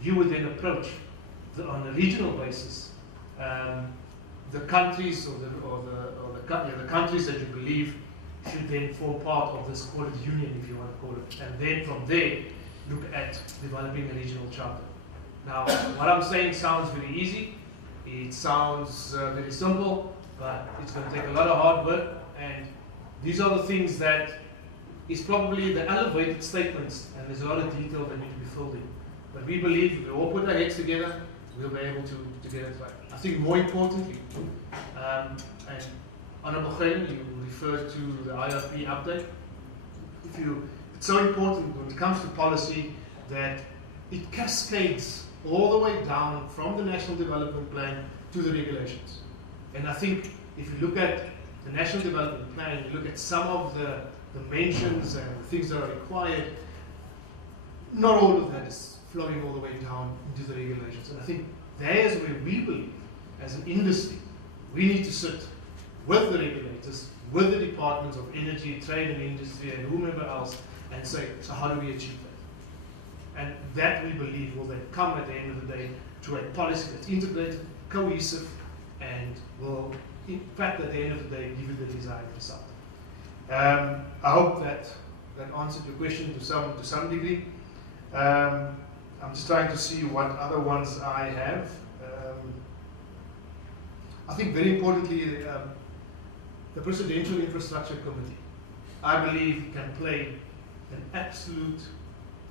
you would then approach on a regional basis the countries or the countries that you believe should then form part of this, call it union if you want to call it, and then from there look at developing a regional charter. Now, what I'm saying sounds very easy, it sounds very simple, but it's going to take a lot of hard work, and these are the things that is probably the elevated statements, and there's a lot of detail that need to be filled in. But we believe if we all put our heads together, we'll be able to get it right. I think more importantly, and Honourable Greyling, you referred to the IRP update. It's so important when it comes to policy that it cascades all the way down from the National Development Plan to the regulations. And I think if you look at the National Development Plan, you look at some of the mentions and the things that are required, not all of that is flowing all the way down into the regulations. And I think there's where we believe, as an industry, we need to sit with the regulators, with the departments of energy, trade and industry, and whomever else, and say, so how do we achieve that? And that, we believe, will then come at the end of the day to a policy that's integrated, cohesive, and will, in fact, at the end of the day, give you the desired result. I hope that answered your question to some degree. I'm just trying to see what other ones I have. I think very importantly, the Presidential Infrastructure Committee, I believe, can play an absolute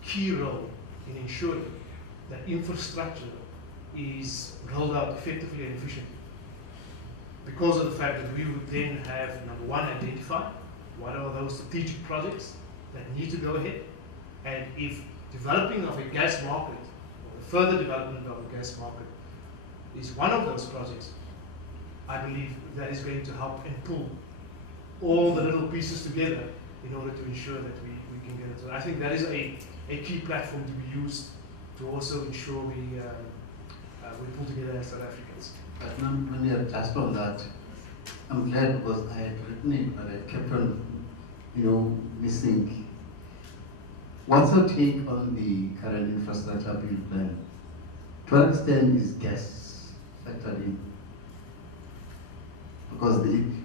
key role in ensuring that infrastructure is rolled out effectively and efficiently. Because of the fact that we would then have, number one, identify what are those strategic projects that need to go ahead, and if developing of a gas market, or the further development of a gas market, is one of those projects, I believe that is going to help and pull all the little pieces together in order to ensure that we can get it. So I think that is a key platform to be used to also ensure we pull together as South Africans. But when you have touched on that, I'm glad because I had written it, but I kept on, missing What's your take on the current infrastructure bill plan? To what extent is gas factored in? Because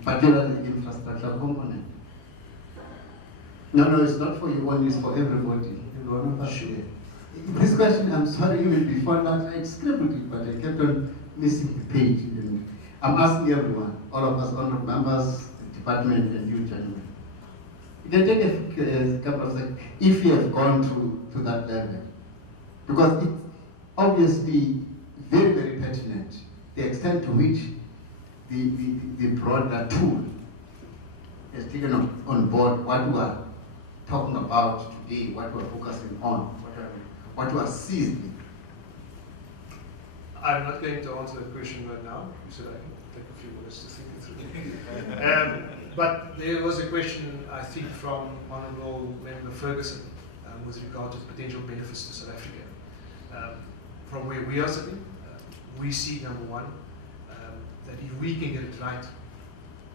particularly the infrastructure component. No, it's not for you only, it's for everybody. Sure. This question, I'm sorry, even before that, I scribbled it, but I kept on missing the page. And I'm asking everyone, all of us, honorable members, the department, and you gentlemen. You can take a couple of seconds if you have gone to that level. Because it's obviously very, very pertinent, the extent to which the broader tool has taken on board what we are talking about today, what we are focusing on, what we are seizing. I'm not going to answer that question right now. You said I can take a few minutes to think it through. But there was a question, I think, from Honourable Member Ferguson with regard to the potential benefits to South Africa. From where we are sitting, we see, number one, that if we can get it right,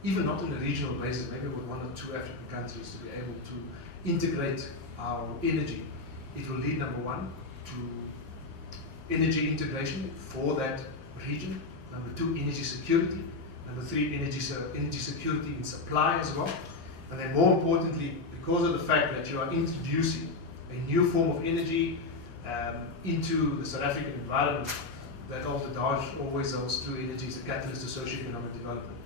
even not on a regional basis, maybe with 1 or 2 African countries, to be able to integrate our energy, it will lead, number one, to energy integration for that region. Number 2, energy security. Number 3, energy security in supply as well. And then more importantly, because of the fact that you are introducing a new form of energy into the South African environment, that also DARG always holds true energy is a catalyst to socio-economic development.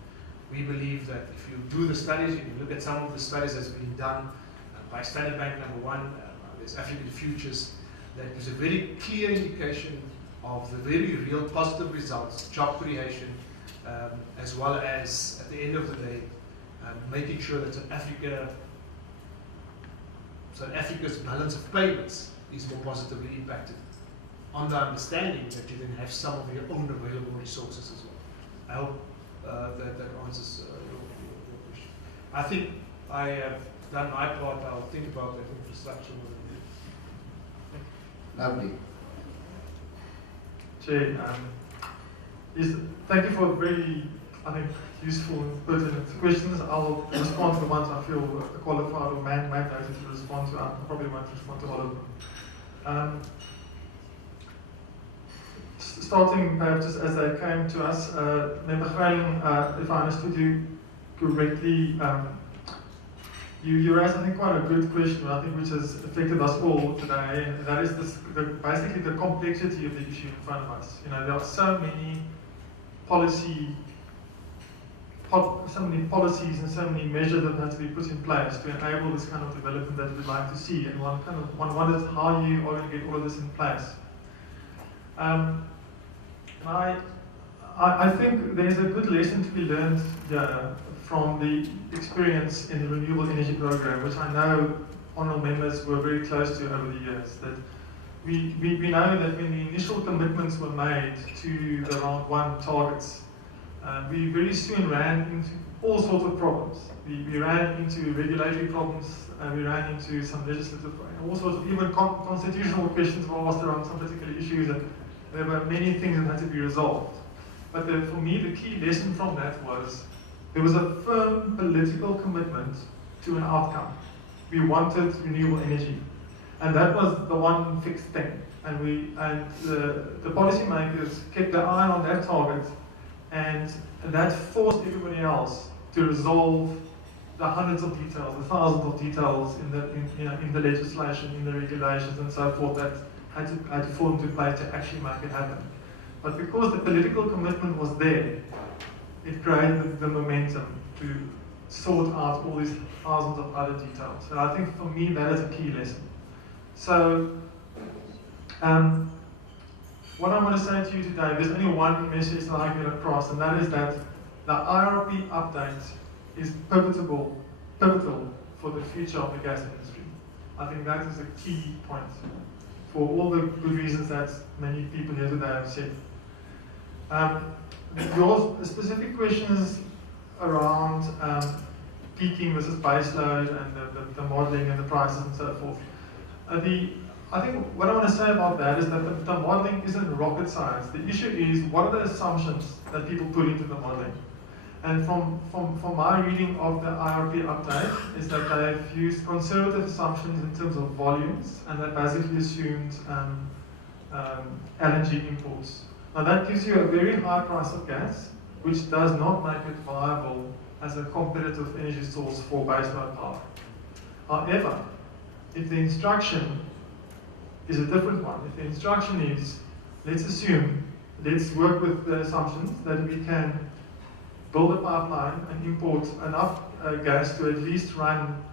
We believe that if you do the studies, you can look at some of the studies that's been done by Standard Bank, number one, there's African Futures, that gives a very clear indication of the very real positive results, job creation, as well as, at the end of the day, making sure that South Africa's balance of payments is more positively impacted, on the understanding that you then have some of your own available resources as well. I hope that answers your question. I think I have done my part. I'll think about that infrastructure more than Lovely. Chair, thank you for very, I think, useful and pertinent questions. I'll respond to the ones I feel qualified or mandated to respond to. I probably won't respond to all of them. Starting perhaps just as they came to us, Member Greiling, if I understood you correctly, you raised, I think, quite a good question, I think, which has affected us all today, and that is basically the complexity of the issue in front of us. You know, there are so many policies and so many measures that have to be put in place to enable this kind of development that we'd like to see, and one wonders how you are going to get all of this in place. I think there's a good lesson to be learned from the experience in the Renewable Energy Program, which I know honourable members were very close to over the years. That we know that when the initial commitments were made to the round 1 targets, we very soon ran into all sorts of problems. We ran into regulatory problems, we ran into some legislative, all sorts of even constitutional questions were asked around some particular issues, and there were many things that had to be resolved. But for me, the key lesson from that was there was a firm political commitment to an outcome. We wanted renewable energy, and that was the one fixed thing. And the policymakers kept their eye on that target, and that forced everybody else to resolve the hundreds of details, the thousands of details in the legislation, in the regulations, and so forth that had to fall into place to actually make it happen. But because the political commitment was there, it created the momentum to sort out all these thousands of other details. And I think for me that is a key lesson. So what I want to say to you today, there's only one message that I get across, and that is that the IRP update is pivotal for the future of the gas industry. I think that is a key point for all the good reasons that many people here today have said. Your specific questions around peaking versus baseload and the modelling and the prices and so forth. I think what I want to say about that is that the modelling isn't rocket science. The issue is what are the assumptions that people put into the modelling. And from my reading of the IRP update is that they've used conservative assumptions in terms of volumes, and they basically assumed LNG imports. Now that gives you a very high price of gas, which does not make it viable as a competitive energy source for baseload power. However, if the instruction is a different one, if the instruction is, let's work with the assumptions that we can build a pipeline and import enough gas to at least run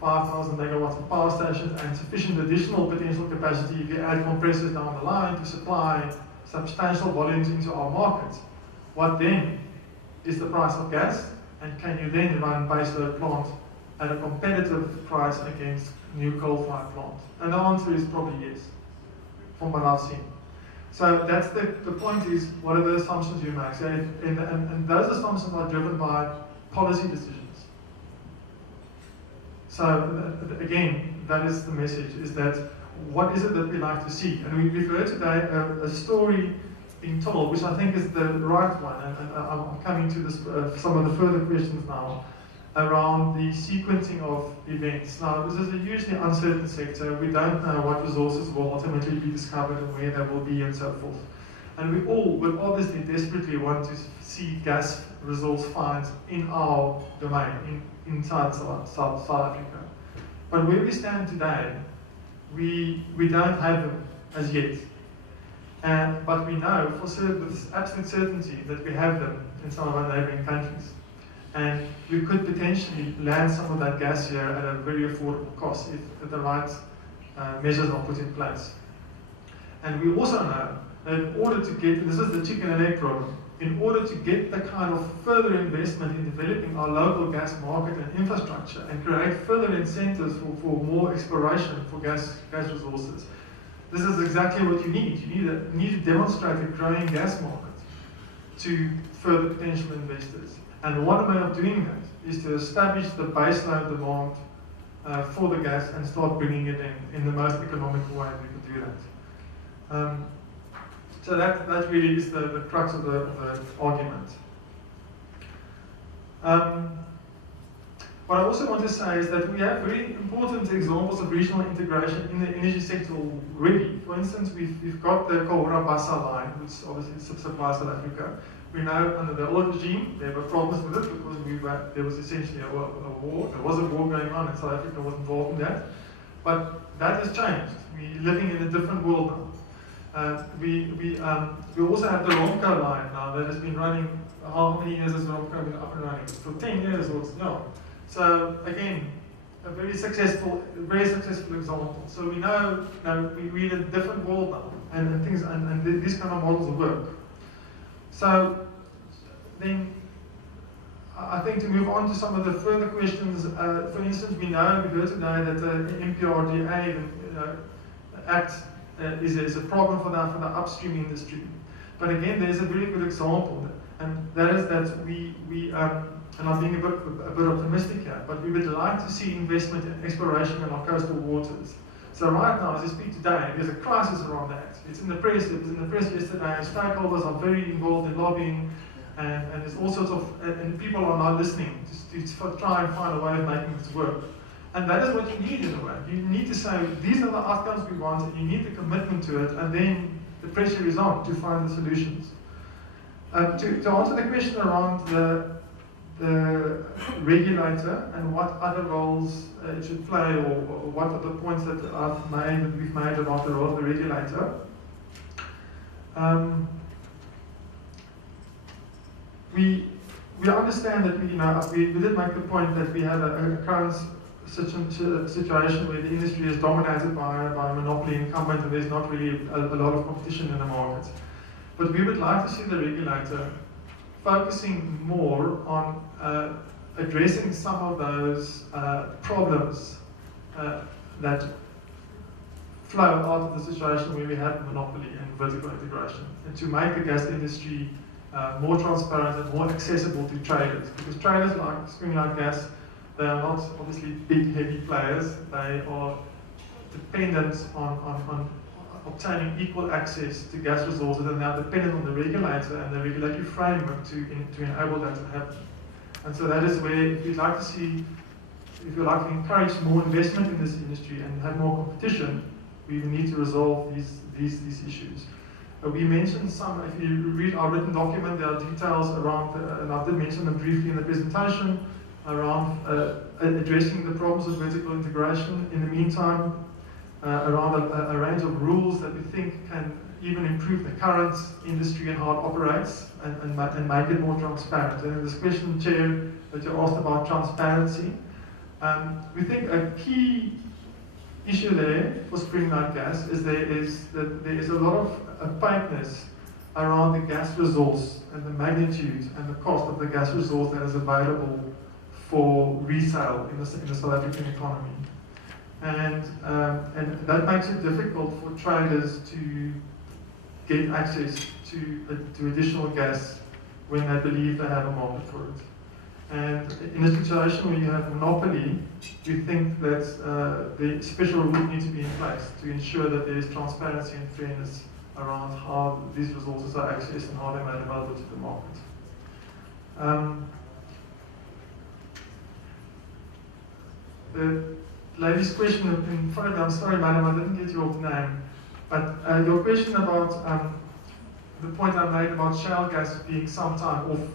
5,000 megawatts of power stations and sufficient additional potential capacity if you add compressors down the line to supply substantial volumes into our markets. What then is the price of gas, and can you then run baseload plant at a competitive price against new coal-fired plant? And the answer is probably yes, from what I've seen. So that's the point is, what are the assumptions you make? So and those assumptions are driven by policy decisions. So again, that is the message, is that what is it that we like to see? And we've heard today a story being told, which I think is the right one, and I'm coming to this, some of the further questions now, around the sequencing of events. Now, this is a hugely uncertain sector. We don't know what resources will ultimately be discovered and where they will be and so forth. And we all would obviously desperately want to see gas resource finds in our domain, inside South Africa. But where we stand today, we don't have them as yet. But we know for certain, with absolute certainty, that we have them in some of our neighboring countries. And we could potentially land some of that gas here at a very affordable cost if the right measures are put in place. And we also know that in order to get, this is the chicken and egg problem, in order to get the kind of further investment in developing our local gas market and infrastructure and create further incentives for more exploration for gas resources, this is exactly what you need. You need to demonstrate a growing gas market to further potential investors. And one way of doing that is to establish the baseload demand for the gas and start bringing it in the most economical way we can do that. So that really is the crux of the argument. What I also want to say is that we have very important examples of regional integration in the energy sector already. For instance, we've got the Cahora Bassa line, which obviously supplies South Africa. We know under the old regime there were problems with it because there was essentially a war. There was a war going on and South Africa was involved in that. But that has changed. We're living in a different world now. We also have the Romco line now that has been running. How many years has Romco been up and running? For 10 years or no. So again, a very successful example. So we know we're in a different world now, and things and these kind of models work. So then, I think to move on to some of the further questions. For instance, we heard today that the MPRDA Act is a problem for the upstream industry. But again, there's a very good example, and that is that we and I'm being a bit optimistic here, but we would like to see investment in exploration in our coastal waters. So right now, as I speak today, there's a crisis around that. It's in the press, it was in the press yesterday, stakeholders are very involved in lobbying, and there's all sorts of, and people are not listening to try and find a way of making this work. And that is what you need in a way. You need to say, these are the outcomes we want, and you need the commitment to it, and then the pressure is on to find the solutions. To answer the question around the regulator and what other roles it should play, or what are the points that we've made about the role of the regulator. We understand that we did make the point that we have a current situation where the industry is dominated by a monopoly incumbent, and there's not really a lot of competition in the market. But we would like to see the regulator focusing more on addressing some of those problems that flow out of the situation where we have monopoly and vertical integration, and to make the gas industry more transparent and more accessible to traders. Because traders like Springline Gas, they are not obviously big, heavy players. They are dependent on obtaining equal access to gas resources, and they are dependent on the regulator and the regulatory framework to enable that to happen. And so that is where, if you'd like to see, if you'd like to encourage more investment in this industry and have more competition, we need to resolve these issues. We mentioned some, if you read our written document, there are details around, and I did mention them briefly in the presentation, around addressing the problems of vertical integration. In the meantime, around a range of rules that we think can even improve the current industry and how it operates and make it more transparent. And this question, Chair, that you asked about transparency, we think a key issue there for Springline Gas is there is a lot of opaqueness around the gas resource and the magnitude and the cost of the gas resource that is available for resale in the South African economy. And that makes it difficult for traders to get access to additional gas when they believe they have a market for it. And in a situation where you have monopoly, we think that the special rules need to be in place to ensure that there is transparency and fairness around how these resources are accessed and how they're made available to the market. The lady's question in front of me, I'm sorry madam, I didn't get your name, but your question about the point I made about shale gas being sometime off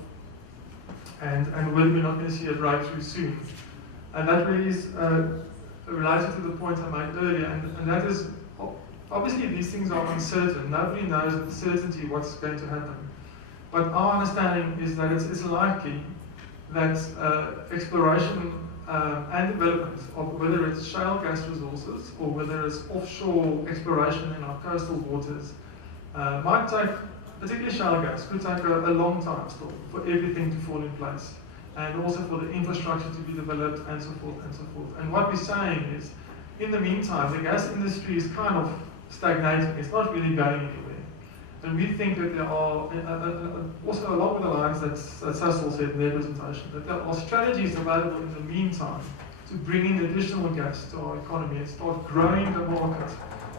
and whether we're not going to see a breakthrough soon. And that really is related to the point I made earlier, and that is, obviously these things are uncertain. Nobody knows with certainty what's going to happen. But our understanding is that it's likely that exploration and development of whether it's shale gas resources or whether it's offshore exploration in our coastal waters might take, particularly shale gas, could take a long time still for everything to fall in place and also for the infrastructure to be developed and so forth and so forth. And what we're saying is, in the meantime, the gas industry is kind of stagnating. It's not really going anywhere. And we think that there are, also along with the lines that Cecil said in their presentation, that there are strategies available in the meantime to bring in additional gas to our economy and start growing the market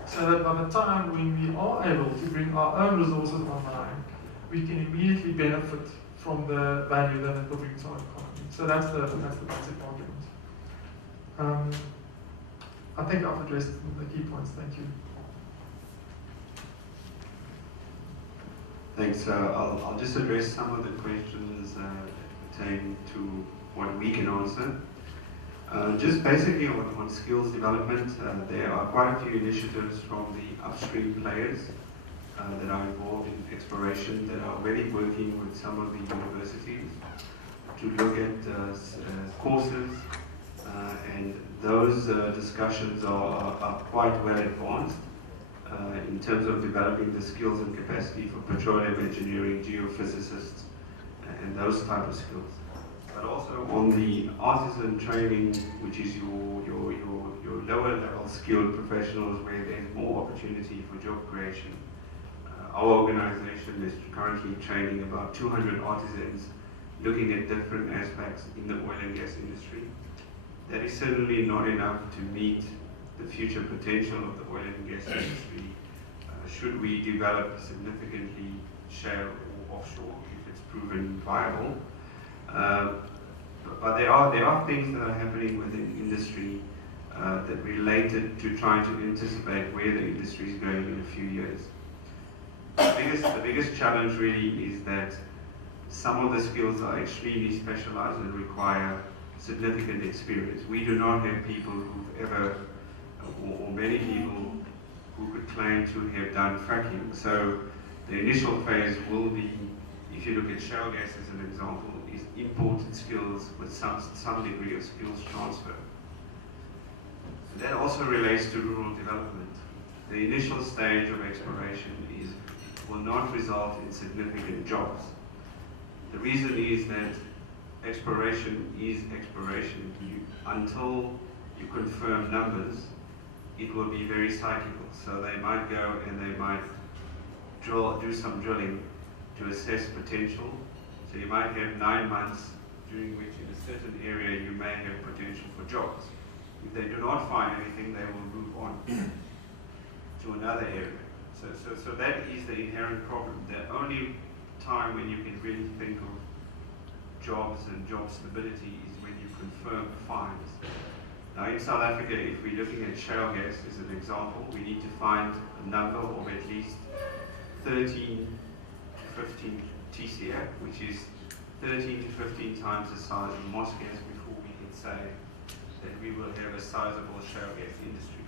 so that by the time when we are able to bring our own resources online, we can immediately benefit from the value that it will bring to our economy. So that's the basic argument. I think I've addressed the key points. Thank you. Thanks. I'll just address some of the questions pertaining to what we can answer. Just basically on skills development, there are quite a few initiatives from the upstream players that are involved in exploration that are already working with some of the universities to look at courses, and those discussions are quite well advanced. In terms of developing the skills and capacity for petroleum engineering, geophysicists, and those type of skills. But also on the artisan training, which is your lower level skilled professionals where there's more opportunity for job creation. Our organization is currently training about 200 artisans looking at different aspects in the oil and gas industry. That is certainly not enough to meet the future potential of the oil and gas industry should we develop significantly shale or offshore if it's proven viable. But there are things that are happening within industry that related to trying to anticipate where the industry is going in a few years. The biggest challenge really is that some of the skills are extremely specialized and require significant experience. We do not have people who've ever, or many people who could claim to have done fracking. So the initial phase will be, if you look at shale gas as an example, is imported skills with some degree of skills transfer. That also relates to rural development. The initial stage of exploration will not result in significant jobs. The reason is that exploration is exploration. Until you confirm numbers, it will be very cyclical. So they might go and they might do some drilling to assess potential. So you might have 9 months during which in a certain area you may have potential for jobs. If they do not find anything, they will move on to another area. So that is the inherent problem. The only time when you can really think of jobs and job stability is when you confirm finds. Now in South Africa, if we're looking at shale gas as an example, we need to find a number of at least 13 to 15 TCF, which is 13 to 15 times the size of Moss gas before we can say that we will have a sizable shale gas industry.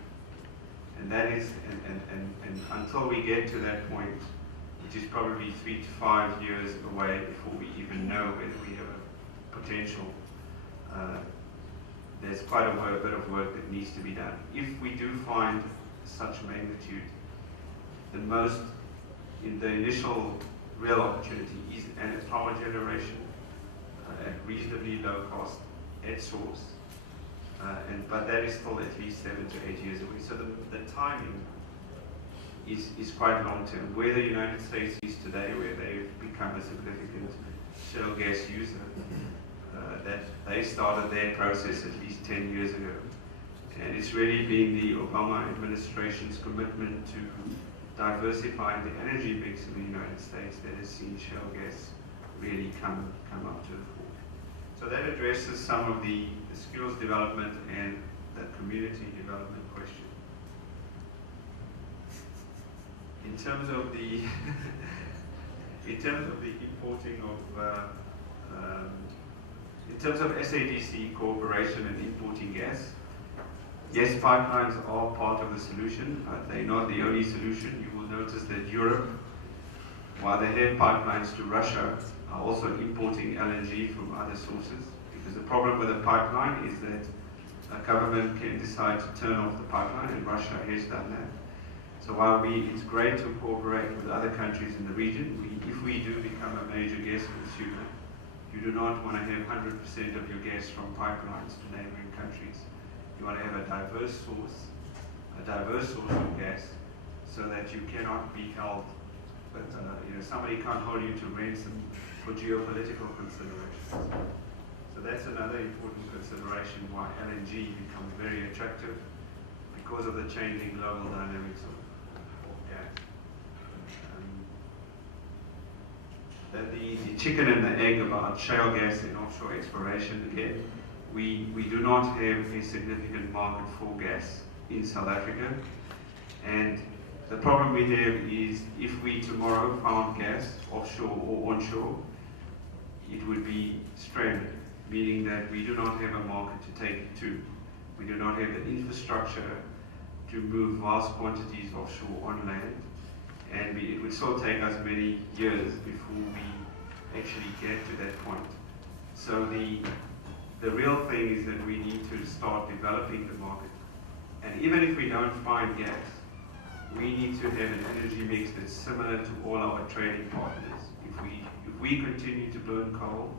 And that is, and until we get to that point, which is probably 3 to 5 years away before we even know whether we have a potential, there's quite a bit of work that needs to be done. If we do find such magnitude, the initial real opportunity is power generation at reasonably low cost at source, but that is still at least 7 to 8 years away. So the timing is quite long term. Where the United States is today, where they've become a significant shale gas user, that they started their process at least 10 years ago. And it's really been the Obama administration's commitment to diversifying the energy mix in the United States that has seen shale gas really come up to the fore. So that addresses some of the skills development and the community development question. In terms of the importing of in terms of SADC cooperation and importing gas, yes, pipelines are part of the solution, but they're not the only solution. You will notice that Europe, while they have pipelines to Russia, are also importing LNG from other sources. Because the problem with a pipeline is that a government can decide to turn off the pipeline, and Russia has done that. So while it's great to cooperate with other countries in the region, if we do become a major gas consumer, you do not want to have 100% of your gas from pipelines to neighboring countries. You want to have a diverse source of gas, so that you cannot be held, but somebody can't hold you to ransom for geopolitical considerations. So that's another important consideration why LNG becomes very attractive, because of the changing global dynamics of gas. The chicken and the egg about shale gas and offshore exploration, again, we do not have a significant market for gas in South Africa. And the problem we have is, if we tomorrow found gas offshore or onshore, it would be stranded, meaning that we do not have a market to take it to. We do not have the infrastructure to move vast quantities offshore on land, and it would still take us many years before we actually get to that point. So the real thing is that we need to start developing the market. And even if we don't find gas, we need to have an energy mix that's similar to all our trading partners. If we continue to burn coal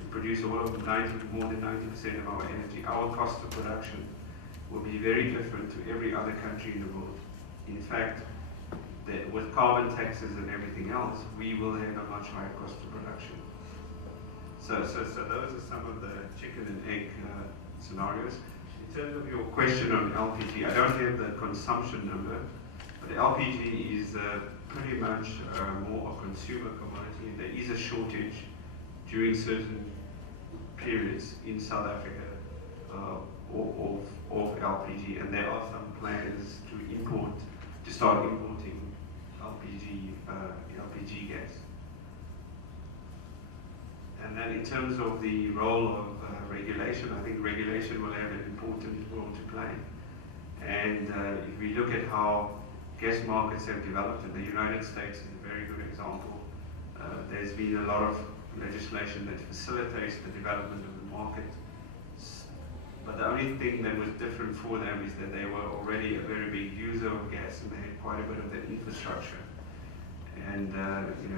and produce more than 90% of our energy, our cost of production will be very different to every other country in the world. In fact, with carbon taxes and everything else, we will have a much higher cost of production. So those are some of the chicken and egg scenarios. In terms of your question on LPG, I don't have the consumption number, but LPG is pretty much more a consumer commodity, and there is a shortage during certain periods in South Africa of LPG, and there are some plans to start importing LPG gas. And then in terms of the role of regulation, I think regulation will have an important role to play. And if we look at how gas markets have developed, and the United States is a very good example, there's been a lot of legislation that facilitates the development of the market. But the only thing that was different for them is that they were already a very big user of gas, and they had quite a bit of that infrastructure. And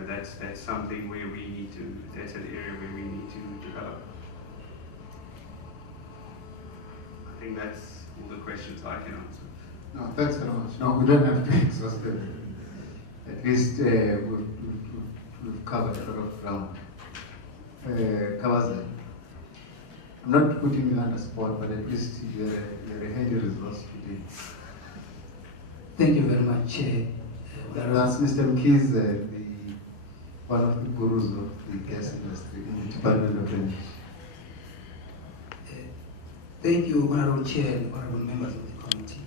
that's something where we need to. That's an area where we need to develop. I think that's all the questions I can answer. No, thanks very much. No, we don't have to exhaust it. At least we've covered a lot of ground. Kawazi, I'm not putting you on the spot, but at least you're a handy resource today. Thank you very much, Chair. That's Mr. Mkhize, one of the gurus of the gas industry in the Department of Energy. Thank you, Honorable Chair and Honorable Members of the Committee.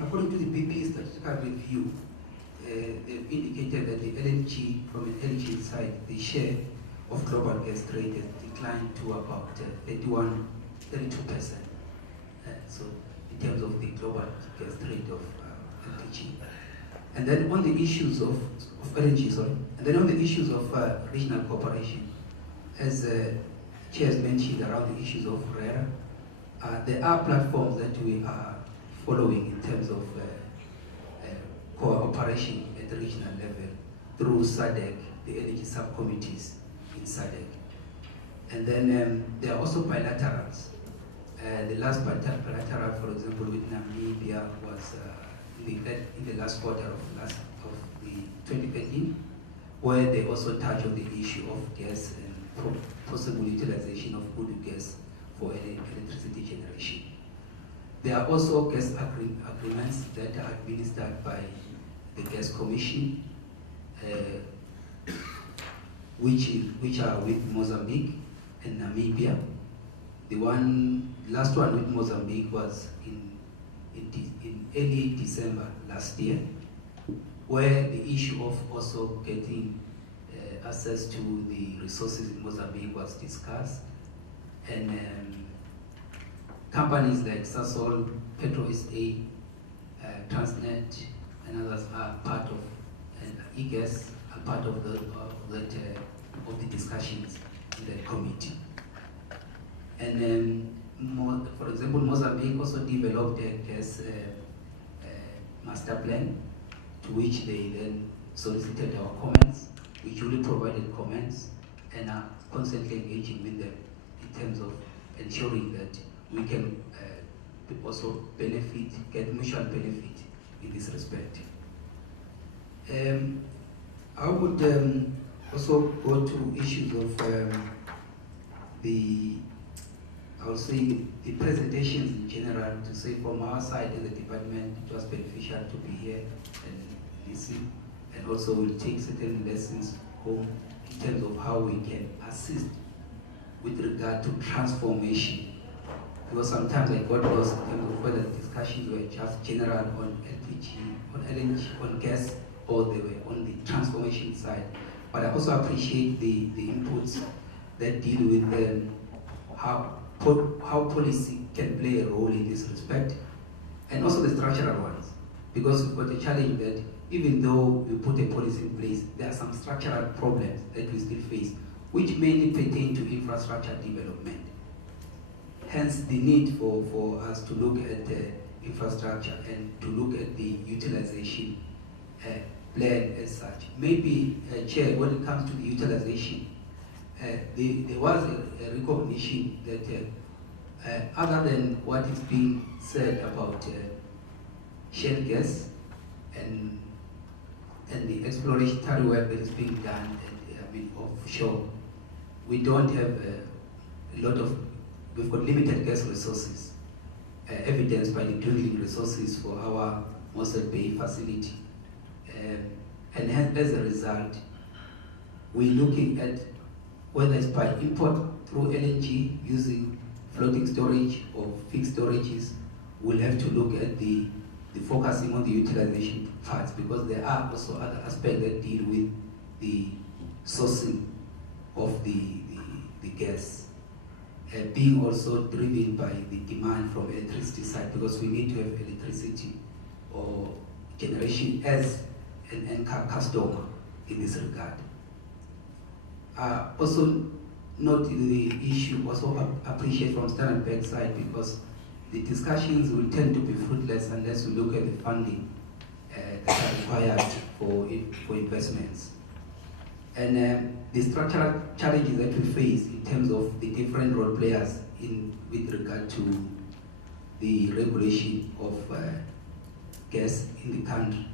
According to the BP Statistical Review, they've indicated that the LNG, from an LNG side, the share of global gas trade has declined to about 32%. So in terms of the global gas trade of LNG. And then on the issues of LNG, and then on the issues of regional cooperation, as Chair has mentioned around the issues of RERA, there are platforms that we are following in terms of cooperation at the regional level through SADC, the energy subcommittees in SADC. And then there are also bilaterals. The last bilateral, for example, with Namibia was in the last quarter of the 2013, where they also touched on the issue of gas and possible utilization of good gas for electricity generation. There are also gas agreements that are administered by the Gas Commission, which are with Mozambique and Namibia. The last one with Mozambique was in early December last year, where the issue of also getting access to the resources in Mozambique was discussed, and companies like Sasol, Petro SA, Transnet, and others are part of, and eGas are part of the discussions in the committee. And for example, Mozambique also developed a gas master plan, to which they then solicited our comments. We duly provided comments and are constantly engaging with them in terms of ensuring that we can also get mutual benefit in this respect. I would also go to issues of I would say the presentations in general, to say from our side as a department, it was beneficial to be here and listen, and also we'll take certain lessons home in terms of how we can assist with regard to transformation. Because sometimes I got lost in terms of whether discussions were just general on LPG, on LNG, on gas, or they were on the transformation side. But I also appreciate the inputs that deal with how policy can play a role in this respect, and also the structural ones. Because we've got a challenge that even though we put a policy in place, there are some structural problems that we still face, which mainly pertain to infrastructure development. Hence the need for us to look at infrastructure and to look at the utilization plan as such. Maybe, Chair, when it comes to the utilization, there was a recognition that other than what is being said about shale gas and the exploratory work that is being done offshore, we don't have a lot of, we've got limited gas resources, evidenced by the drilling resources for our Mossel Bay facility. And hence, as a result, we're looking at whether it's by import through LNG using floating storage or fixed storages. We'll have to look at the focusing on the utilization parts, because there are also other aspects that deal with the sourcing of the gas, being also driven by the demand from electricity side, because we need to have electricity or generation as an end customer in this regard. Also note the issue, also appreciate from Standard Bank side, because the discussions will tend to be fruitless unless we look at the funding that are required for investments. And the structural challenges that we face in terms of the different role players with regard to the regulation of gas in the country.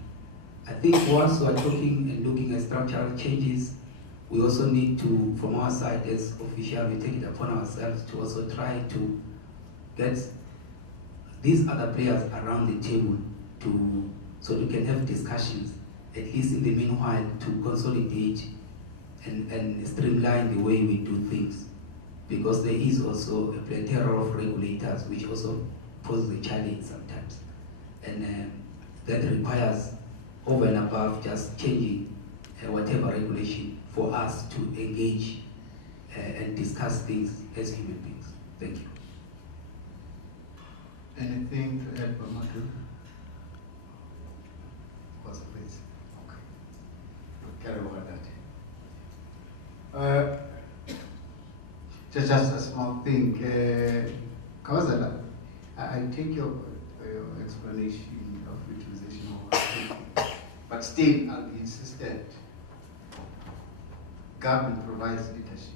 I think once we are talking and looking at structural changes, we also need to, from our side as official, we take it upon ourselves to also try to get these other players around the table so we can have discussions at least in the meanwhile, to consolidate and streamline the way we do things. Because there is also a plethora of regulators which also pose a challenge sometimes. And that requires over and above just changing whatever regulation for us to engage and discuss things as human beings. Thank you. Anything to add, Bamatu? Was please. Okay. Carry over that. Just a small thing. Kawazala, I take your explanation of utilization of our, but still I'll be insistent. Government provides leadership.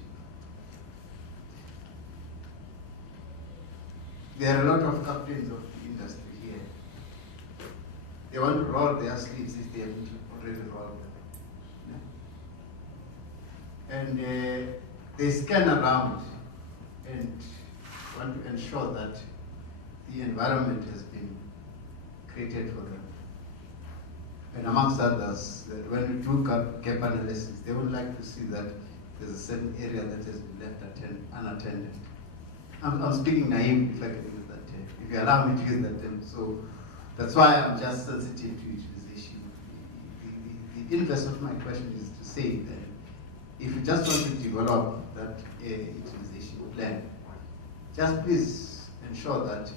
There are a lot of captains of the industry here. They want to roll their sleeves if they haven't already rolled them. Yeah? And they scan around and want to ensure that the environment has been created for them. And amongst others, when we do gap analysis, they would like to see that there's a certain area that has been left unattended. I'm speaking naive, if I can use that term, if you allow me to use that term. So that's why I'm just sensitive to utilization. The inverse of my question is to say that if you just want to develop that utilization plan, just please ensure that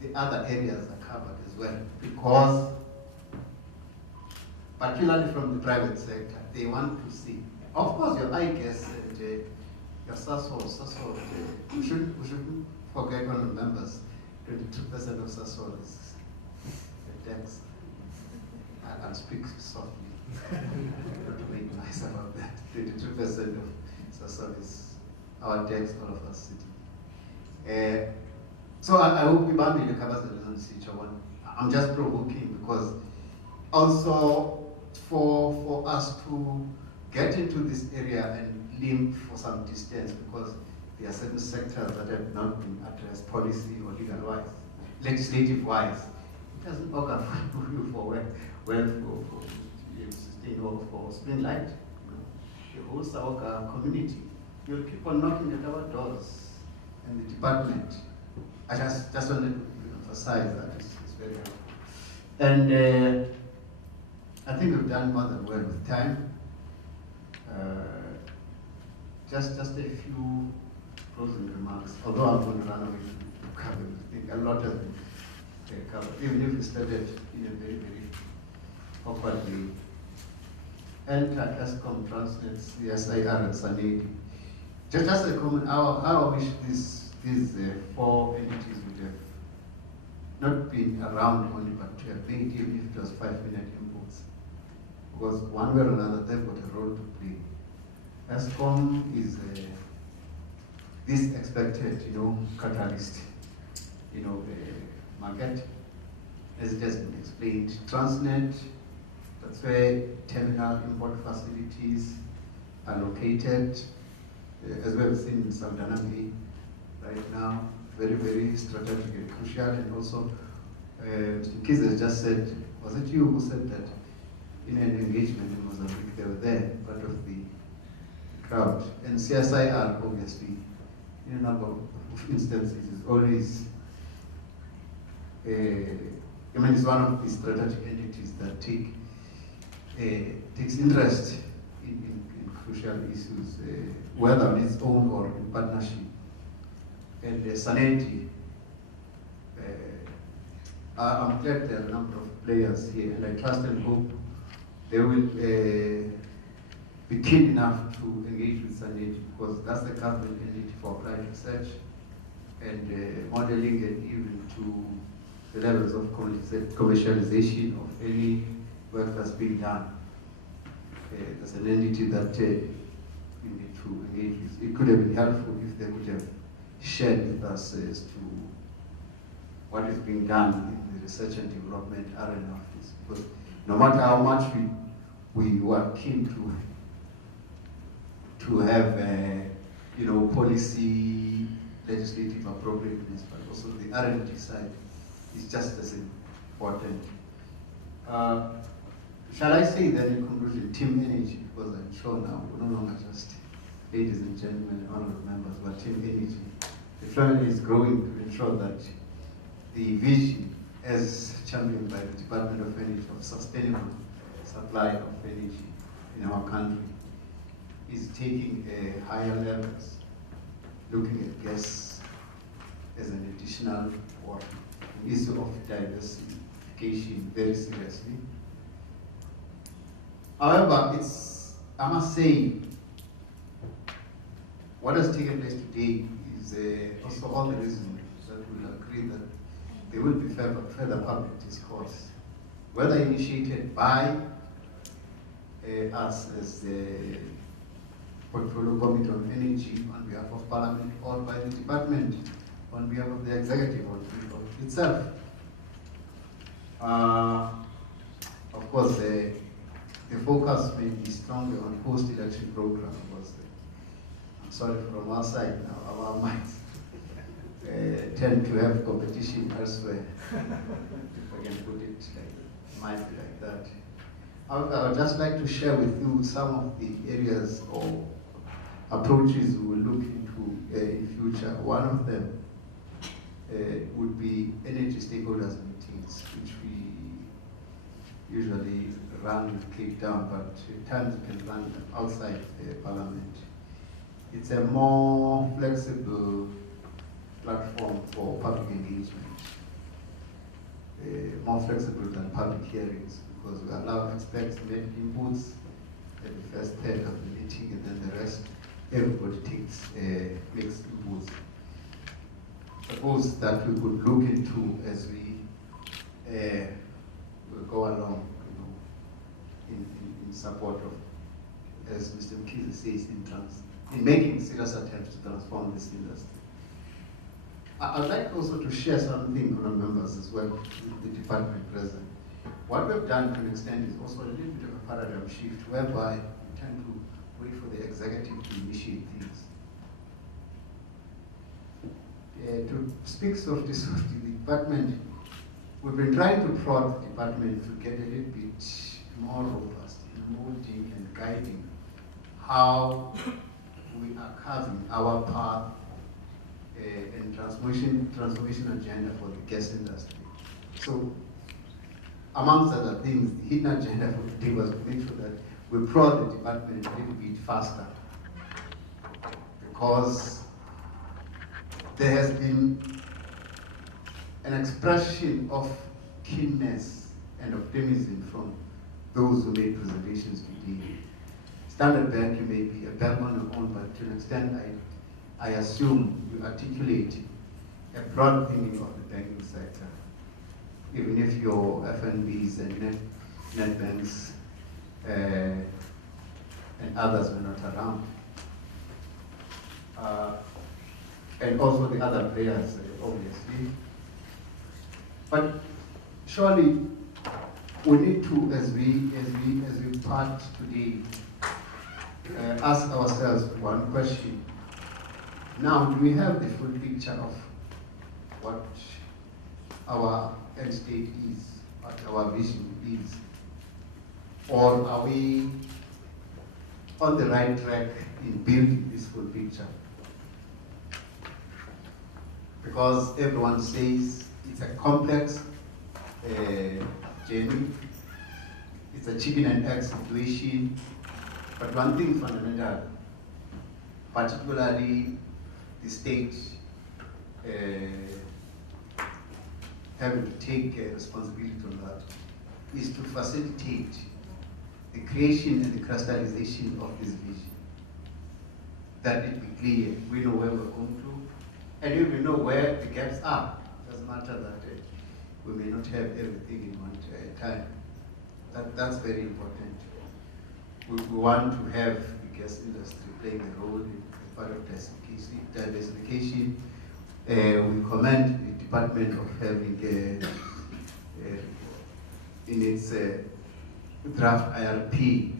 the other areas are covered as well, because particularly from the private sector, they want to see. Of course, your IGES and your SASOL, we shouldn't forget one of the members, 22% of SASOL is the tax. I'll speak softly, not to make nice about that. 22% of SASOL is our tax, all of us city. So I hope we ban the Kabazal on one. I'm just provoking because also for us to get into this area and limp for some distance, because there are certain sectors that have not been addressed policy or legal-wise, legislative-wise. It doesn't augur for for Spring Light, the whole Saoka community. You'll keep on knocking at our doors, and the department. I just wanted to emphasize that it's very helpful. And I think we've done more than well with time. Just a few closing remarks, although I'm going to run away to cover everything. A lot has been covered, even if we started in a very, very awkward way. And ESCOM, Transnet, CSIR, and SANEDI. Just a comment, how I wish these four entities would have not been around only, but to have made even if it was 5-minute inputs. Because one way or another, they've got a role to play. ESCOM is this expected, catalyst, market, as it has been explained. Transnet, that's where terminal import facilities are located, as we have seen in Saldanha right now, very, very strategic and crucial. And also, Mr. Kiz has just said, was it you who said that in an engagement in Mozambique, they were there, part of the crowd. And CSIR, obviously, in a number of instances, is always, it's one of the strategic entities that takes interest in crucial issues, whether on its own or in partnership. And SANEDI, I'm glad there are a number of players here, and I trust and hope they will be keen enough to engage with SANEDI, because that's the government entity for applied research and modeling, and even to the levels of commercialization of any work that's being done. There's an entity that we need to engage with. It could have been helpful if they could have shared with us as to what is being done in the research and development area of this. Because no matter how much we were keen to have policy, legislative appropriateness, but also the R&D side is just as important. Shall I say then in conclusion, Team Energy, because I'm sure now we're no longer just ladies and gentlemen and honorable members, but Team Energy. The family is growing to ensure that the vision as championed by the Department of Energy of sustainable supply of energy in our country is taking higher levels, looking at gas as an additional or an issue of diversification very seriously. However, I must say, what has taken place today is also all the reasons that we'll agree that there will be further public discourse, whether initiated by us as the Portfolio Committee on Energy on behalf of Parliament or by the Department on behalf of the Executive of itself. Of course, the focus may be stronger on post-election program because I'm sorry from our side now, our minds tend to have competition elsewhere, if I can put it mildly like that. I would just like to share with you some of the areas or approaches we will look into in future. One of them would be energy stakeholders meetings, which we usually run in Cape Town, but at times we can run outside Parliament. It's a more flexible platform for public engagement, more flexible than public hearings, because we allow experts to make inputs at the first third of the meeting, and then the rest, everybody makes inputs. Suppose that we could look into as we go along, in support of, as Mr. Mkhize says, in making serious attempts to transform this industry. I'd like also to share something on our members as well with the department present. What we've done to an extent is also a little bit of a paradigm shift whereby we tend to wait for the executive to initiate things. To speak softly, the department, we've been trying to prod the department to get a little bit more robust in molding and guiding how we are carving our path and transformation agenda for the gas industry. So, amongst other things, the hidden agenda for today was to make sure that we prod the department a little bit faster, because there has been an expression of keenness and optimism from those who made presentations today. Standard Bank, you may be a bank on your own, but to an extent, I assume you articulate a broad thinking of the banking sector, even if your FNBs and net banks and others were not around. And also the other players, obviously. But surely we need to, as we part today, ask ourselves one question. Now, do we have the full picture of what our end state is, what our vision is? Or are we on the right track in building this full picture? Because everyone says it's a complex journey, it's a chicken and egg situation, but one thing fundamental, particularly the state having to take responsibility on that, is to facilitate the creation and the crystallization of this vision. That it be clear, we know where we're going to, and if we know where the gaps are. It doesn't matter that we may not have everything in one time. That's very important. We want to have the gas industry playing a role in part of diversification. We commend the department of having in its draft IRP,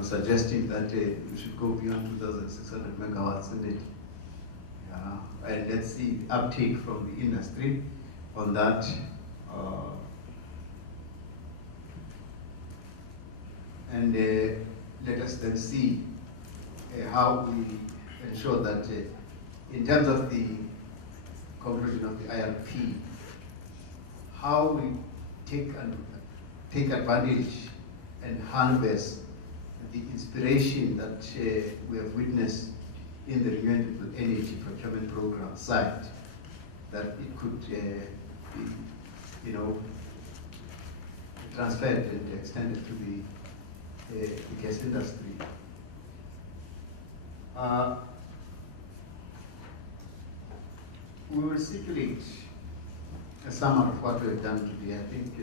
suggesting that we should go beyond 2,600 megawatts in it. And let's see the uptake from the industry on that. and let us then see how we ensure that in terms of the conclusion of the IRP, how we take advantage and harness the inspiration that we have witnessed in the renewable energy procurement program side, that it could be, transferred and extended to the gas industry. We will circulate a summary of what we have done today. I think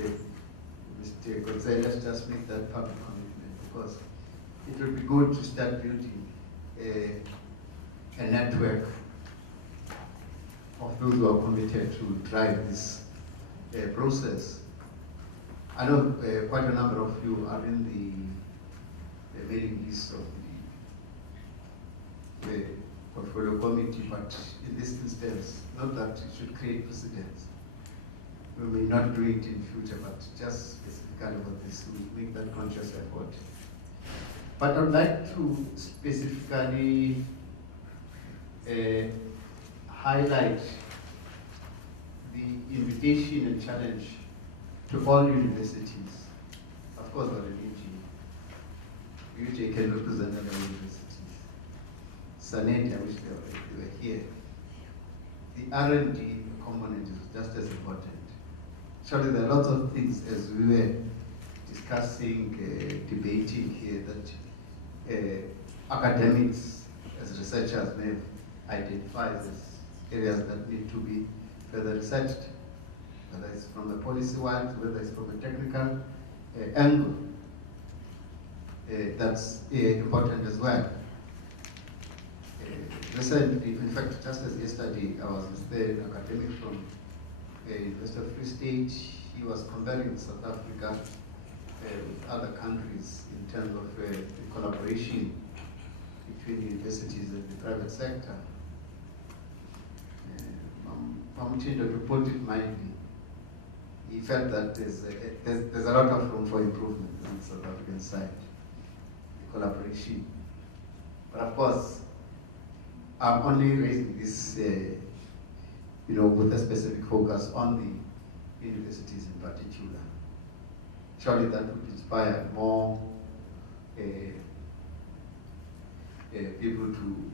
Mr. Gonzalez just make that public commitment, because it will be good to start building a network of those who are committed to drive this process. I know quite a number of you are in the mailing list of the portfolio committee, but in this instance, not that it should create precedents. We may not do it in future, but just specifically about this, we make that conscious effort. But I would like to specifically highlight the invitation and challenge to all universities. Of course, not an UJ. UJ can represent other universities. Sanet, I wish they were here. The R&D component is just as important. Surely there are lots of things, as we were discussing, debating here, that academics, as researchers, may have identified as areas that need to be further researched, whether it's from the policy world, whether it's from a technical angle. That's important as well. Recently, in fact, just as yesterday, I was with an academic from University of Free State. He was comparing South Africa with other countries in terms of the collaboration between universities and the private sector. Mamchindo, to put it mildly, he felt that there's a lot of room for improvement on the South African side, the collaboration. But of course, I'm only raising this, with a specific focus on the universities in particular. Surely that would inspire more people to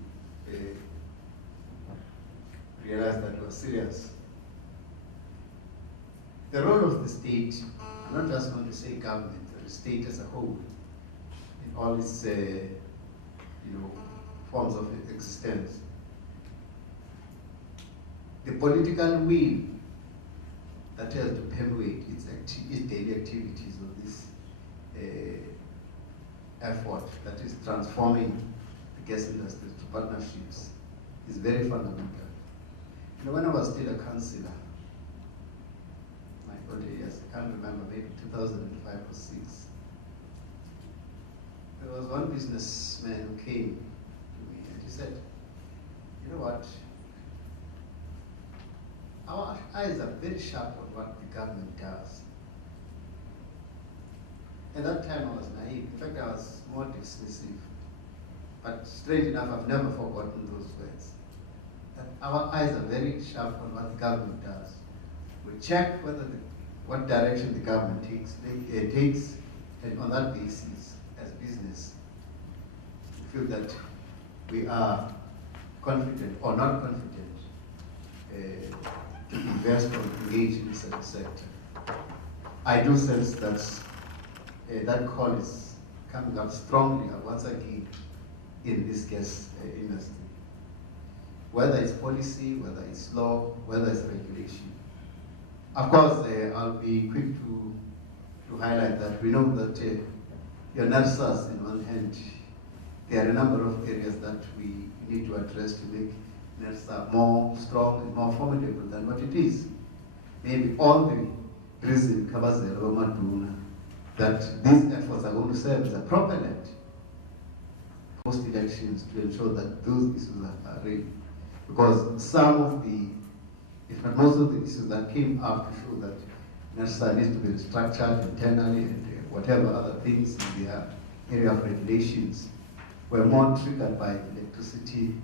realize that we're serious. The role of the state, I'm not just going to say government, the state as a whole, in all its forms of existence. The political will that has to permeate its daily activities of this effort that is transforming the gas industry to partnerships is very fundamental. When I was still a councillor, my early years, I can't remember, maybe 2005 or 6, there was one businessman who came to me and he said, you know what, our eyes are very sharp on what the government does. At that time I was naive, in fact I was more dismissive, but strange enough I've never forgotten those words. That our eyes are very sharp on what the government does. We check what direction the government takes, and on that basis, as business, we feel that we are confident or not confident to invest or engage in such a sector. I do sense that that call is coming up strongly once again in this gas industry. Whether it's policy, whether it's law, whether it's regulation. Of course, I'll be quick to highlight that we know that your NERSAs, in one hand, there are a number of areas that we need to address to make NERSA more strong and more formidable than what it is. Maybe all the reason covers the Roma Duna, that these efforts are going to serve as a propellant post-elections to ensure that those issues are ready. Because some of the, if not most of the issues that came up to show that NERSA needs to be restructured internally and whatever other things, they are area of regulations were more triggered by electricity,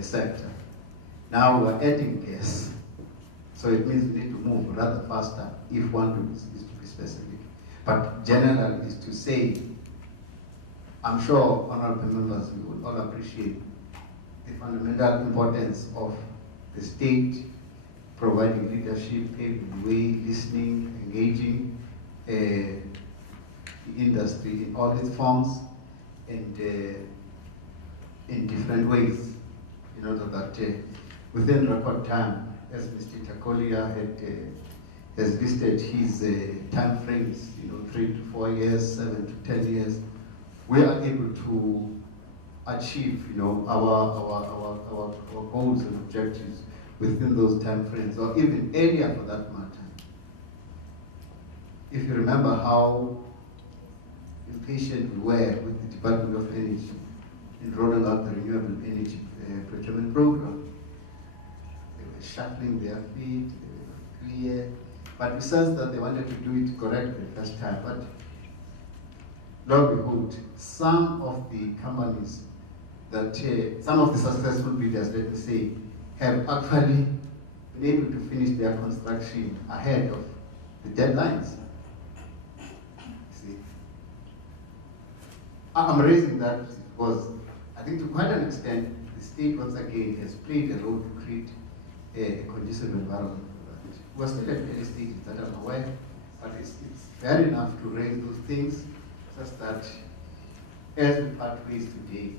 sector. Now we're adding gas, so it means we need to move rather faster if one is to be specific. But general is to say, I'm sure honorable members will all appreciate the fundamental importance of the state providing leadership, paving the way, listening, engaging the industry in all its forms and in different ways, in order that within record time, as Mr. Takolia has listed his time frames, 3 to 4 years, 7 to 10 years, we are able to achieve, our goals and objectives within those time frames, or even earlier for that matter. If you remember how impatient we were with the Department of Energy in rolling out the renewable energy procurement program, they were shuffling their feet, they were clear, but we sensed that they wanted to do it correctly the first time. But lo and behold, some of the companies that, some of the successful bidders, let me say, have actually been able to finish their construction ahead of the deadlines. See, I'm raising that because I think to quite an extent, the state once again has played a role to create a conducive environment for that. We're still at early stages that I'm aware, but it's fair enough to raise those things such that as we part ways today,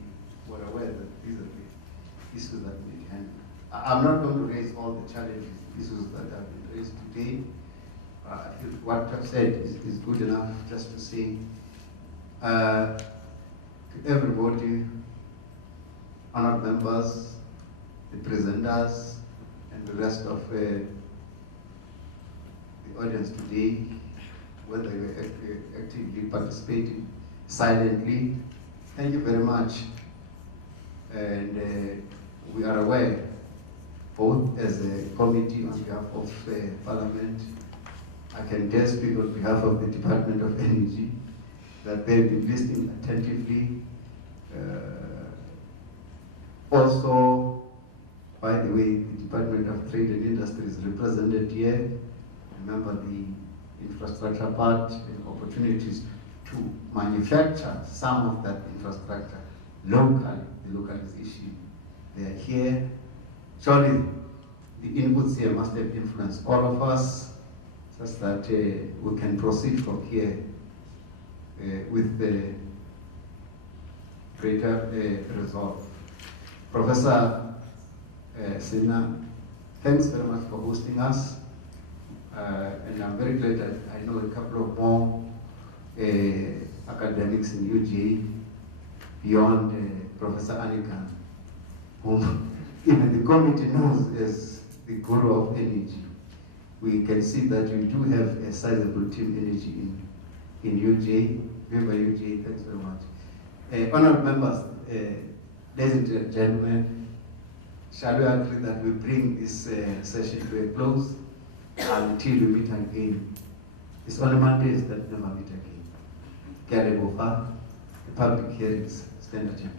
we're aware that these are the issues that we need to handle. I'm not going to raise all the challenges, issues that have been raised today. I feel what I've said is good enough just to say to everybody, honored members, the presenters, and the rest of the audience today, whether you are actively participating silently, thank you very much. And we are aware, both as a committee on behalf of Parliament, I can dare speak on behalf of the Department of Energy, that they've been listening attentively. Also, by the way, the Department of Trade and Industry is represented here. Remember the infrastructure part and opportunities to manufacture some of that infrastructure locally, the localization. They are here. Surely the inputs here must have influenced all of us, such that we can proceed from here with the greater resolve. Professor Sina, thanks very much for hosting us. And I'm very glad that I know a couple of more academics in UJ beyond Professor Anika, whom even the committee knows as the guru of energy. We can see that you do have a sizable team energy in UJ. Viva UJ, thanks very much. Honored members, ladies and gentlemen, shall we agree that we bring this session to a close until we meet again? It's only Mondays that never meet again. The public hearings stand adjourned.